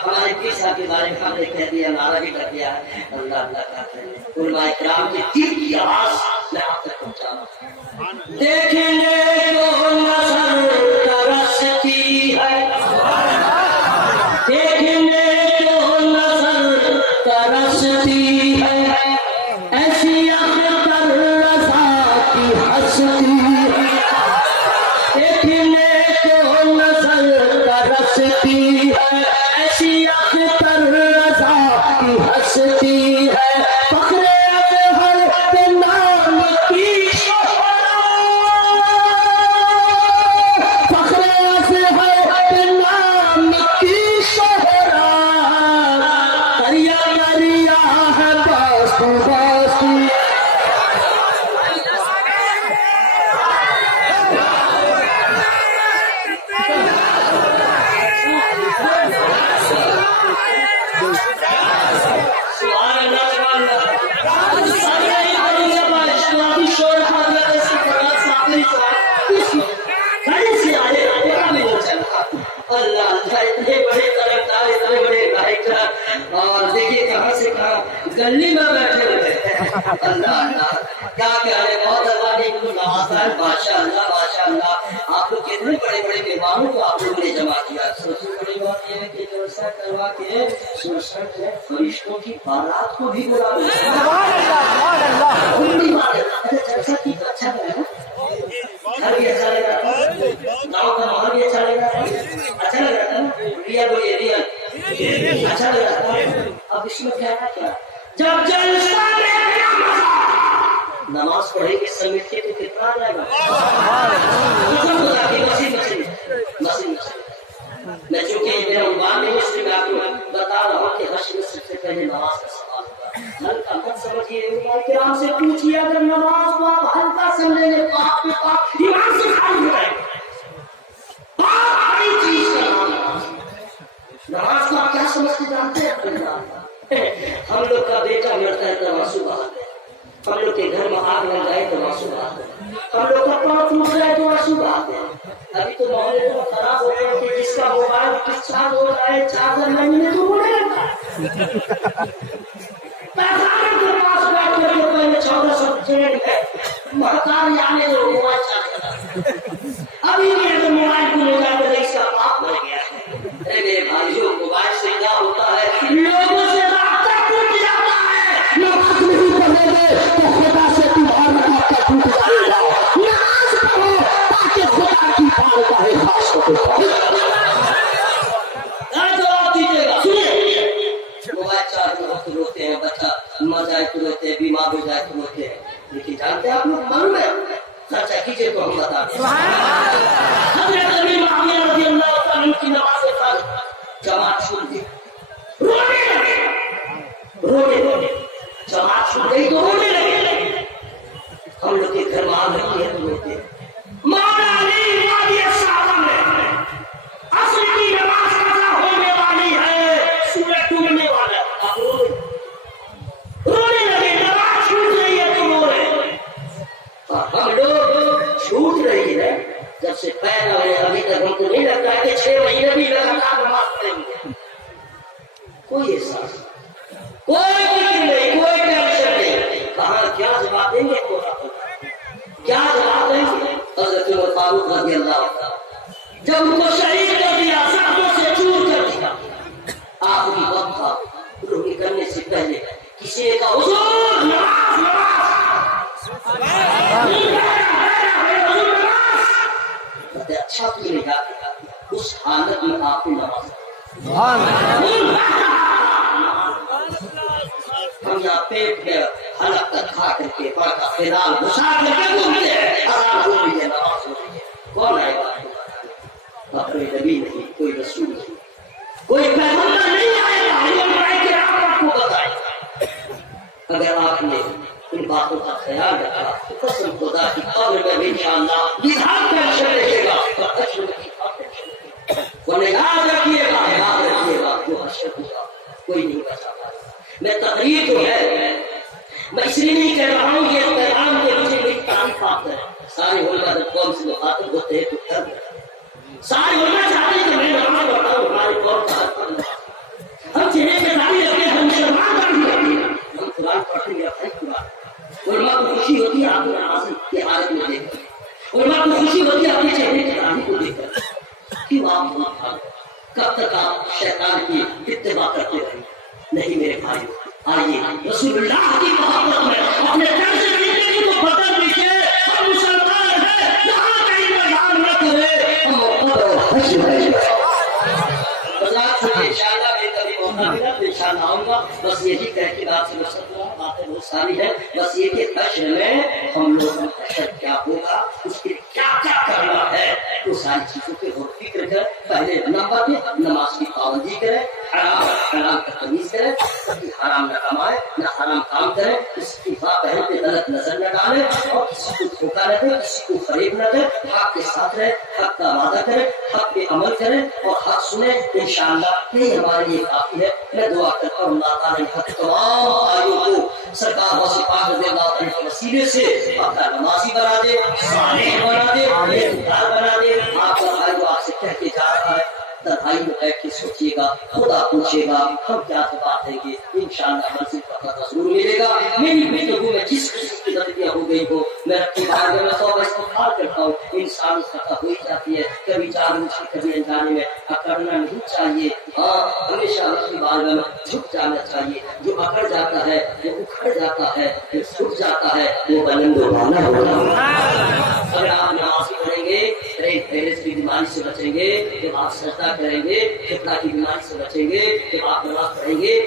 हमारे पीर साहब के बारे में हमने कह दिया, नारा भी कर दिया है। अल्लाह अल्लाह कहते हैं उलमाए किराम की दिल की आवाज मैं आप तक पहुंचाना। देखेंगे तो नजर तरसती है, देखेंगे तो नजर तरसती है, ऐसी आखिर रज़ा की हंसती है। देखने को नजर तरसती है, ऐसी आखिर रज़ा की हंसती है। फख्रे अज़हर के नाम की फख्रे अज़हर के नाम की शोहरा दरिया दरिया है बासु बासु। इतने बड़े तरफदार, इतने बड़े लाइक, और देखिए कहाँ से कहाँ गली में बैठे हुए। अल्लाह अल्लाह क्या कहने, बहुत अल्लाह ने इनको नवाजा है। माशाअल्लाह माशाअल्लाह। आप लोग कितने बड़े बड़े मेहमानों को आप लोगों ने जमा किया। सबसे बड़ी बात यह है कि जलसा करवा के 67 फरिश्तों की बारात को भी बुला लिया। जलसा की तो अच्छा लगा, घर भी अच्छा लगा, गाँव का माहौल भी अच्छा लगा, अच्छा लग रहा था ना। रिया बोलिए रिया, अच्छा लग रहा था। अब इसमें क्या है, क्या जब जलसा में क्या मजा, नमाज पढ़ेंगे समेट के तो कितना आ जाएगा। मैं चूंकि मेरा उम्मीद नहीं, इसलिए मैं आपको बता रहा हूँ कि हश्र में सबसे पहले नमाज का सवाल होगा। हल्का मत समझिए, किराम से पूछिए, अगर नमाज को आप हल्का समझेंगे तो आपके पास ईमान से खाली हो जाएगा। बड़ी चीज का नाम नमाज को आप क्या समझते जानते हैं? हम लोग का बेटा मरता है तो आंसू बहाते हैं, हम लोग के घर में आग लग जाए तो आंसू बहाते हैं, हम लोग का पाँव टूट जाए तो आंसू बहाते हैं। अभी तो माहौल इतना खराब हो गया कि जिसका मोबाइल डिस्चार्ज हो रहा है 4 महीने तो होने लगता है। के पास बैठ करके पहले 1400 ट्रेन है, महतारी आने जो मोबाइल चार्ज अभी भी अगर मोबाइल को ले जाकर इसका पाप बन गया है। अरे मेरे भाइयों, मोबाइल से क्या होता है, लोगों से रास्ता टूट जाता है। नमाज नहीं पढ़ोगे तो खुदा से तुम्हारा रास्ता टूट जाएगा। नमाज पढ़ो ताकि खुदा की बारगाह खास हो जाए। जवाब दीजिएगा, सुनिए। मोबाइल चार्ज में वक्त रोते हैं, बच्चा मर जाए तो रोते हैं, बीमार हो जाए तो रोते हैं, लेकिन जानते हैं आप लोग मालूम है, चर्चा कीजिए तो हम बता दें। हज़रत अमीर मुआविया रज़ियल्लाहु ताला अन्हु की नमाज़ के बाद जमात छूट गई, रोने लगे, जमात छूट गई तो रोने लगे। हम लोग के घर में आग लगी है तो रोते हैं। मौला अली वादिया साहब में असर की नमाज कज़ा होने वाली है, सूरज डूबने वाला, आप रोने लगे, नमाज छूट रही है तो रो रहे। हम लोग छूट रही है जब से पैदा हुए अभी तक हमको नहीं लगता है कि 6 महीने भी लगातार नमाज पढ़ेंगे। कोई एहसास, कोई फिक्र नहीं, कोई टेंशन नहीं। कहाँ क्या जवाब देंगे, क्या जवाब देंगे? हज़रत उमर फारूक रज़ियल्लाहु अन्हु जब उनको शहीद कर दिया, साथों से चूर कर दिया, आखिरी वक्त था, रूह निकलने से पहले किसी ने कहा हुजूर नमाज अच्छा तो नहीं जाता, उस हालत में आपकी नमाज। हम यहाँ पेट में حلق تک کھا کر کے پڑھ کا فیضان گھسا کر کے گھومتے ہیں اذان ہو رہی ہے نماز ہو رہی ہے کون آئے گا اپنے نبی نہیں کوئی رسول نہیں کوئی پیغمبر نہیں آئے گا کہ آپ کو بتائے گا اگر آپ نے ان باتوں کا خیال رکھا تو قسم خدا کی قبر میں بھی انشاءاللہ جہاد کا اثر رہے گا اور اجر کی ورنہ یاد رکھیے گا جو حشر ہوگا کوئی نہیں بچا پائے میں تقریر جو ہے میں اس لیے نہیں کہہ رہا ہوں یہ پیغام کے مجھے میری تعریف آپ ہے سارے علماء جب قوم سے مخاطب ہوتے ہیں تو ڈر سارے علماء چاہتے ہیں کہ میں نماز پڑھتا ہوں ہمارے قوم کا ہم چہرے پہ داڑھی رکھتے ہیں ہم مسلمان داڑھی رکھتے ہیں ہم قرآن پڑھتے ہیں قرآن علماء کو خوشی ہوتی ہے آپ کو نماز کی حالت میں دیکھ کر علماء کو خوشی ہوتی ہے اپنے چہرے کی داڑھی کو دیکھ کر کیوں آپ کب تک آپ شیطان کی اتباع کرتے رہیں نہیں میرے بھائی آئیے رسول اللہ کی محبت میں اپنے طرز زندگی کو بدل دیجیے ہم مسلمان ہیں یہاں کہیں پر نام نہ کرے ہم حشر ہے انشاءاللہ میں کبھی موقع ملا تو انشاءاللہ آؤں گا بس یہی کہہ کے بات سے مقصد ہوا باتیں بہت ساری ہیں بس یہ کہ حشر میں ہم لوگ حشر کیا ہوگا اس کے کیا کیا کرنا ہے تو ساری چیزوں کے غور فکر کر پہلے نمبر پہ نماز کی پابندی کریں حرام کا تمیز کریں حرام نہ کمائے نہ حرام کام کریں کسی کی بہن پہ غلط نظر نہ ڈالیں اور کسی کو دھوکہ نہ دیں کسی کو فریب نہ دیں حق کے ساتھ رہیں حق کا وعدہ کریں حق پہ عمل کریں اور حق سنیں انشاءاللہ یہ ہمارے لیے کافی ہے میں دعا کرتا ہوں اللہ تعالیٰ حق تمام بھائیوں کو سرکار غوث پاک رضی اللہ عنہ کے وسیلے سے اپنا نمازی بنا دے صالح بنا دے نیکوکار بنا دے آپ کا بھائی آپ سے کہہ کے جا رہا ہے تنہائی میں بیٹھ کے سوچیے گا خدا پوچھے گا ہم کیا بات دیں گے انشاءاللہ منزل کا پتہ ضرور ملے گا میری گفتگو میں جس قسم کی غلطیاں ہو گئی ہو میں رب کی بارگاہ میں توبہ استغفار کرتا ہوں انسان خطا ہو ہی جاتی ہے کبھی جان بوجھ کے کبھی انجانے میں اکڑنا نہیں چاہیے ہاں ہمیشہ رب کی بارگاہ میں جھک جانا چاہیے جو اکڑ جاتا ہے وہ اکھڑ جاتا ہے جو جھک جاتا ہے وہ بلند و بالا ہوگا اگر آپ نماز پڑھیں گے پیرس کی بیماری سے بچیں گے جب آپ سجدہ کریں گے خطا کی بیماری سے بچیں گے جب آپ نماز پڑھیں گے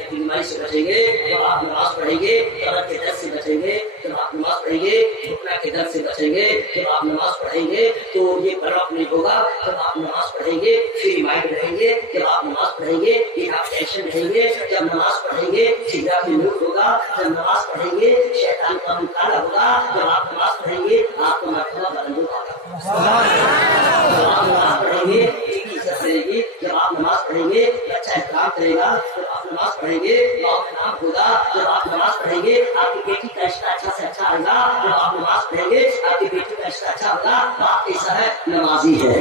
کی بیماری سے بچیں گے جب آپ نماز پڑھیں گے قبر کے درد سے بچیں گے جب آپ نماز پڑھیں گے گھٹنا کے درد سے بچیں گے جب آپ نماز پڑھیں گے تو یہ برف نہیں ہوگا جب آپ نماز پڑھیں گے فری مائنڈ رہیں گے جب آپ نماز پڑھیں گے یہ آپ ٹینشن رہیں گے جب نماز پڑھیں گے سیدھا بھی نوٹ ہوگا جب نماز پڑھیں گے شیطان کا مکالا ہوگا جب آپ نماز پڑھیں گے آپ کو مرتبہ بلند ہوگا جب آپ نماز پڑھیں گے عزت رہے گی جب آپ نماز پڑھیں گے اچھا احترام کرے گا جب آپ نماز پڑھیں گے تو آپ نام ہوگا جب آپ نماز پڑھیں گے آپ کی بیٹی کا رشتہ اچھا سے اچھا آئے گا جب آپ نماز پڑھیں گے آپ کی بیٹی کا رشتہ اچھا ہوگا آپ کیسا ہے نمازی ہے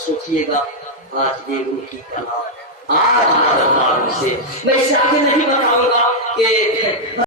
سوچیے گا آج یہ ان کی کلام آج سے میں اس سے آگے نہیں بتاؤں گا کہ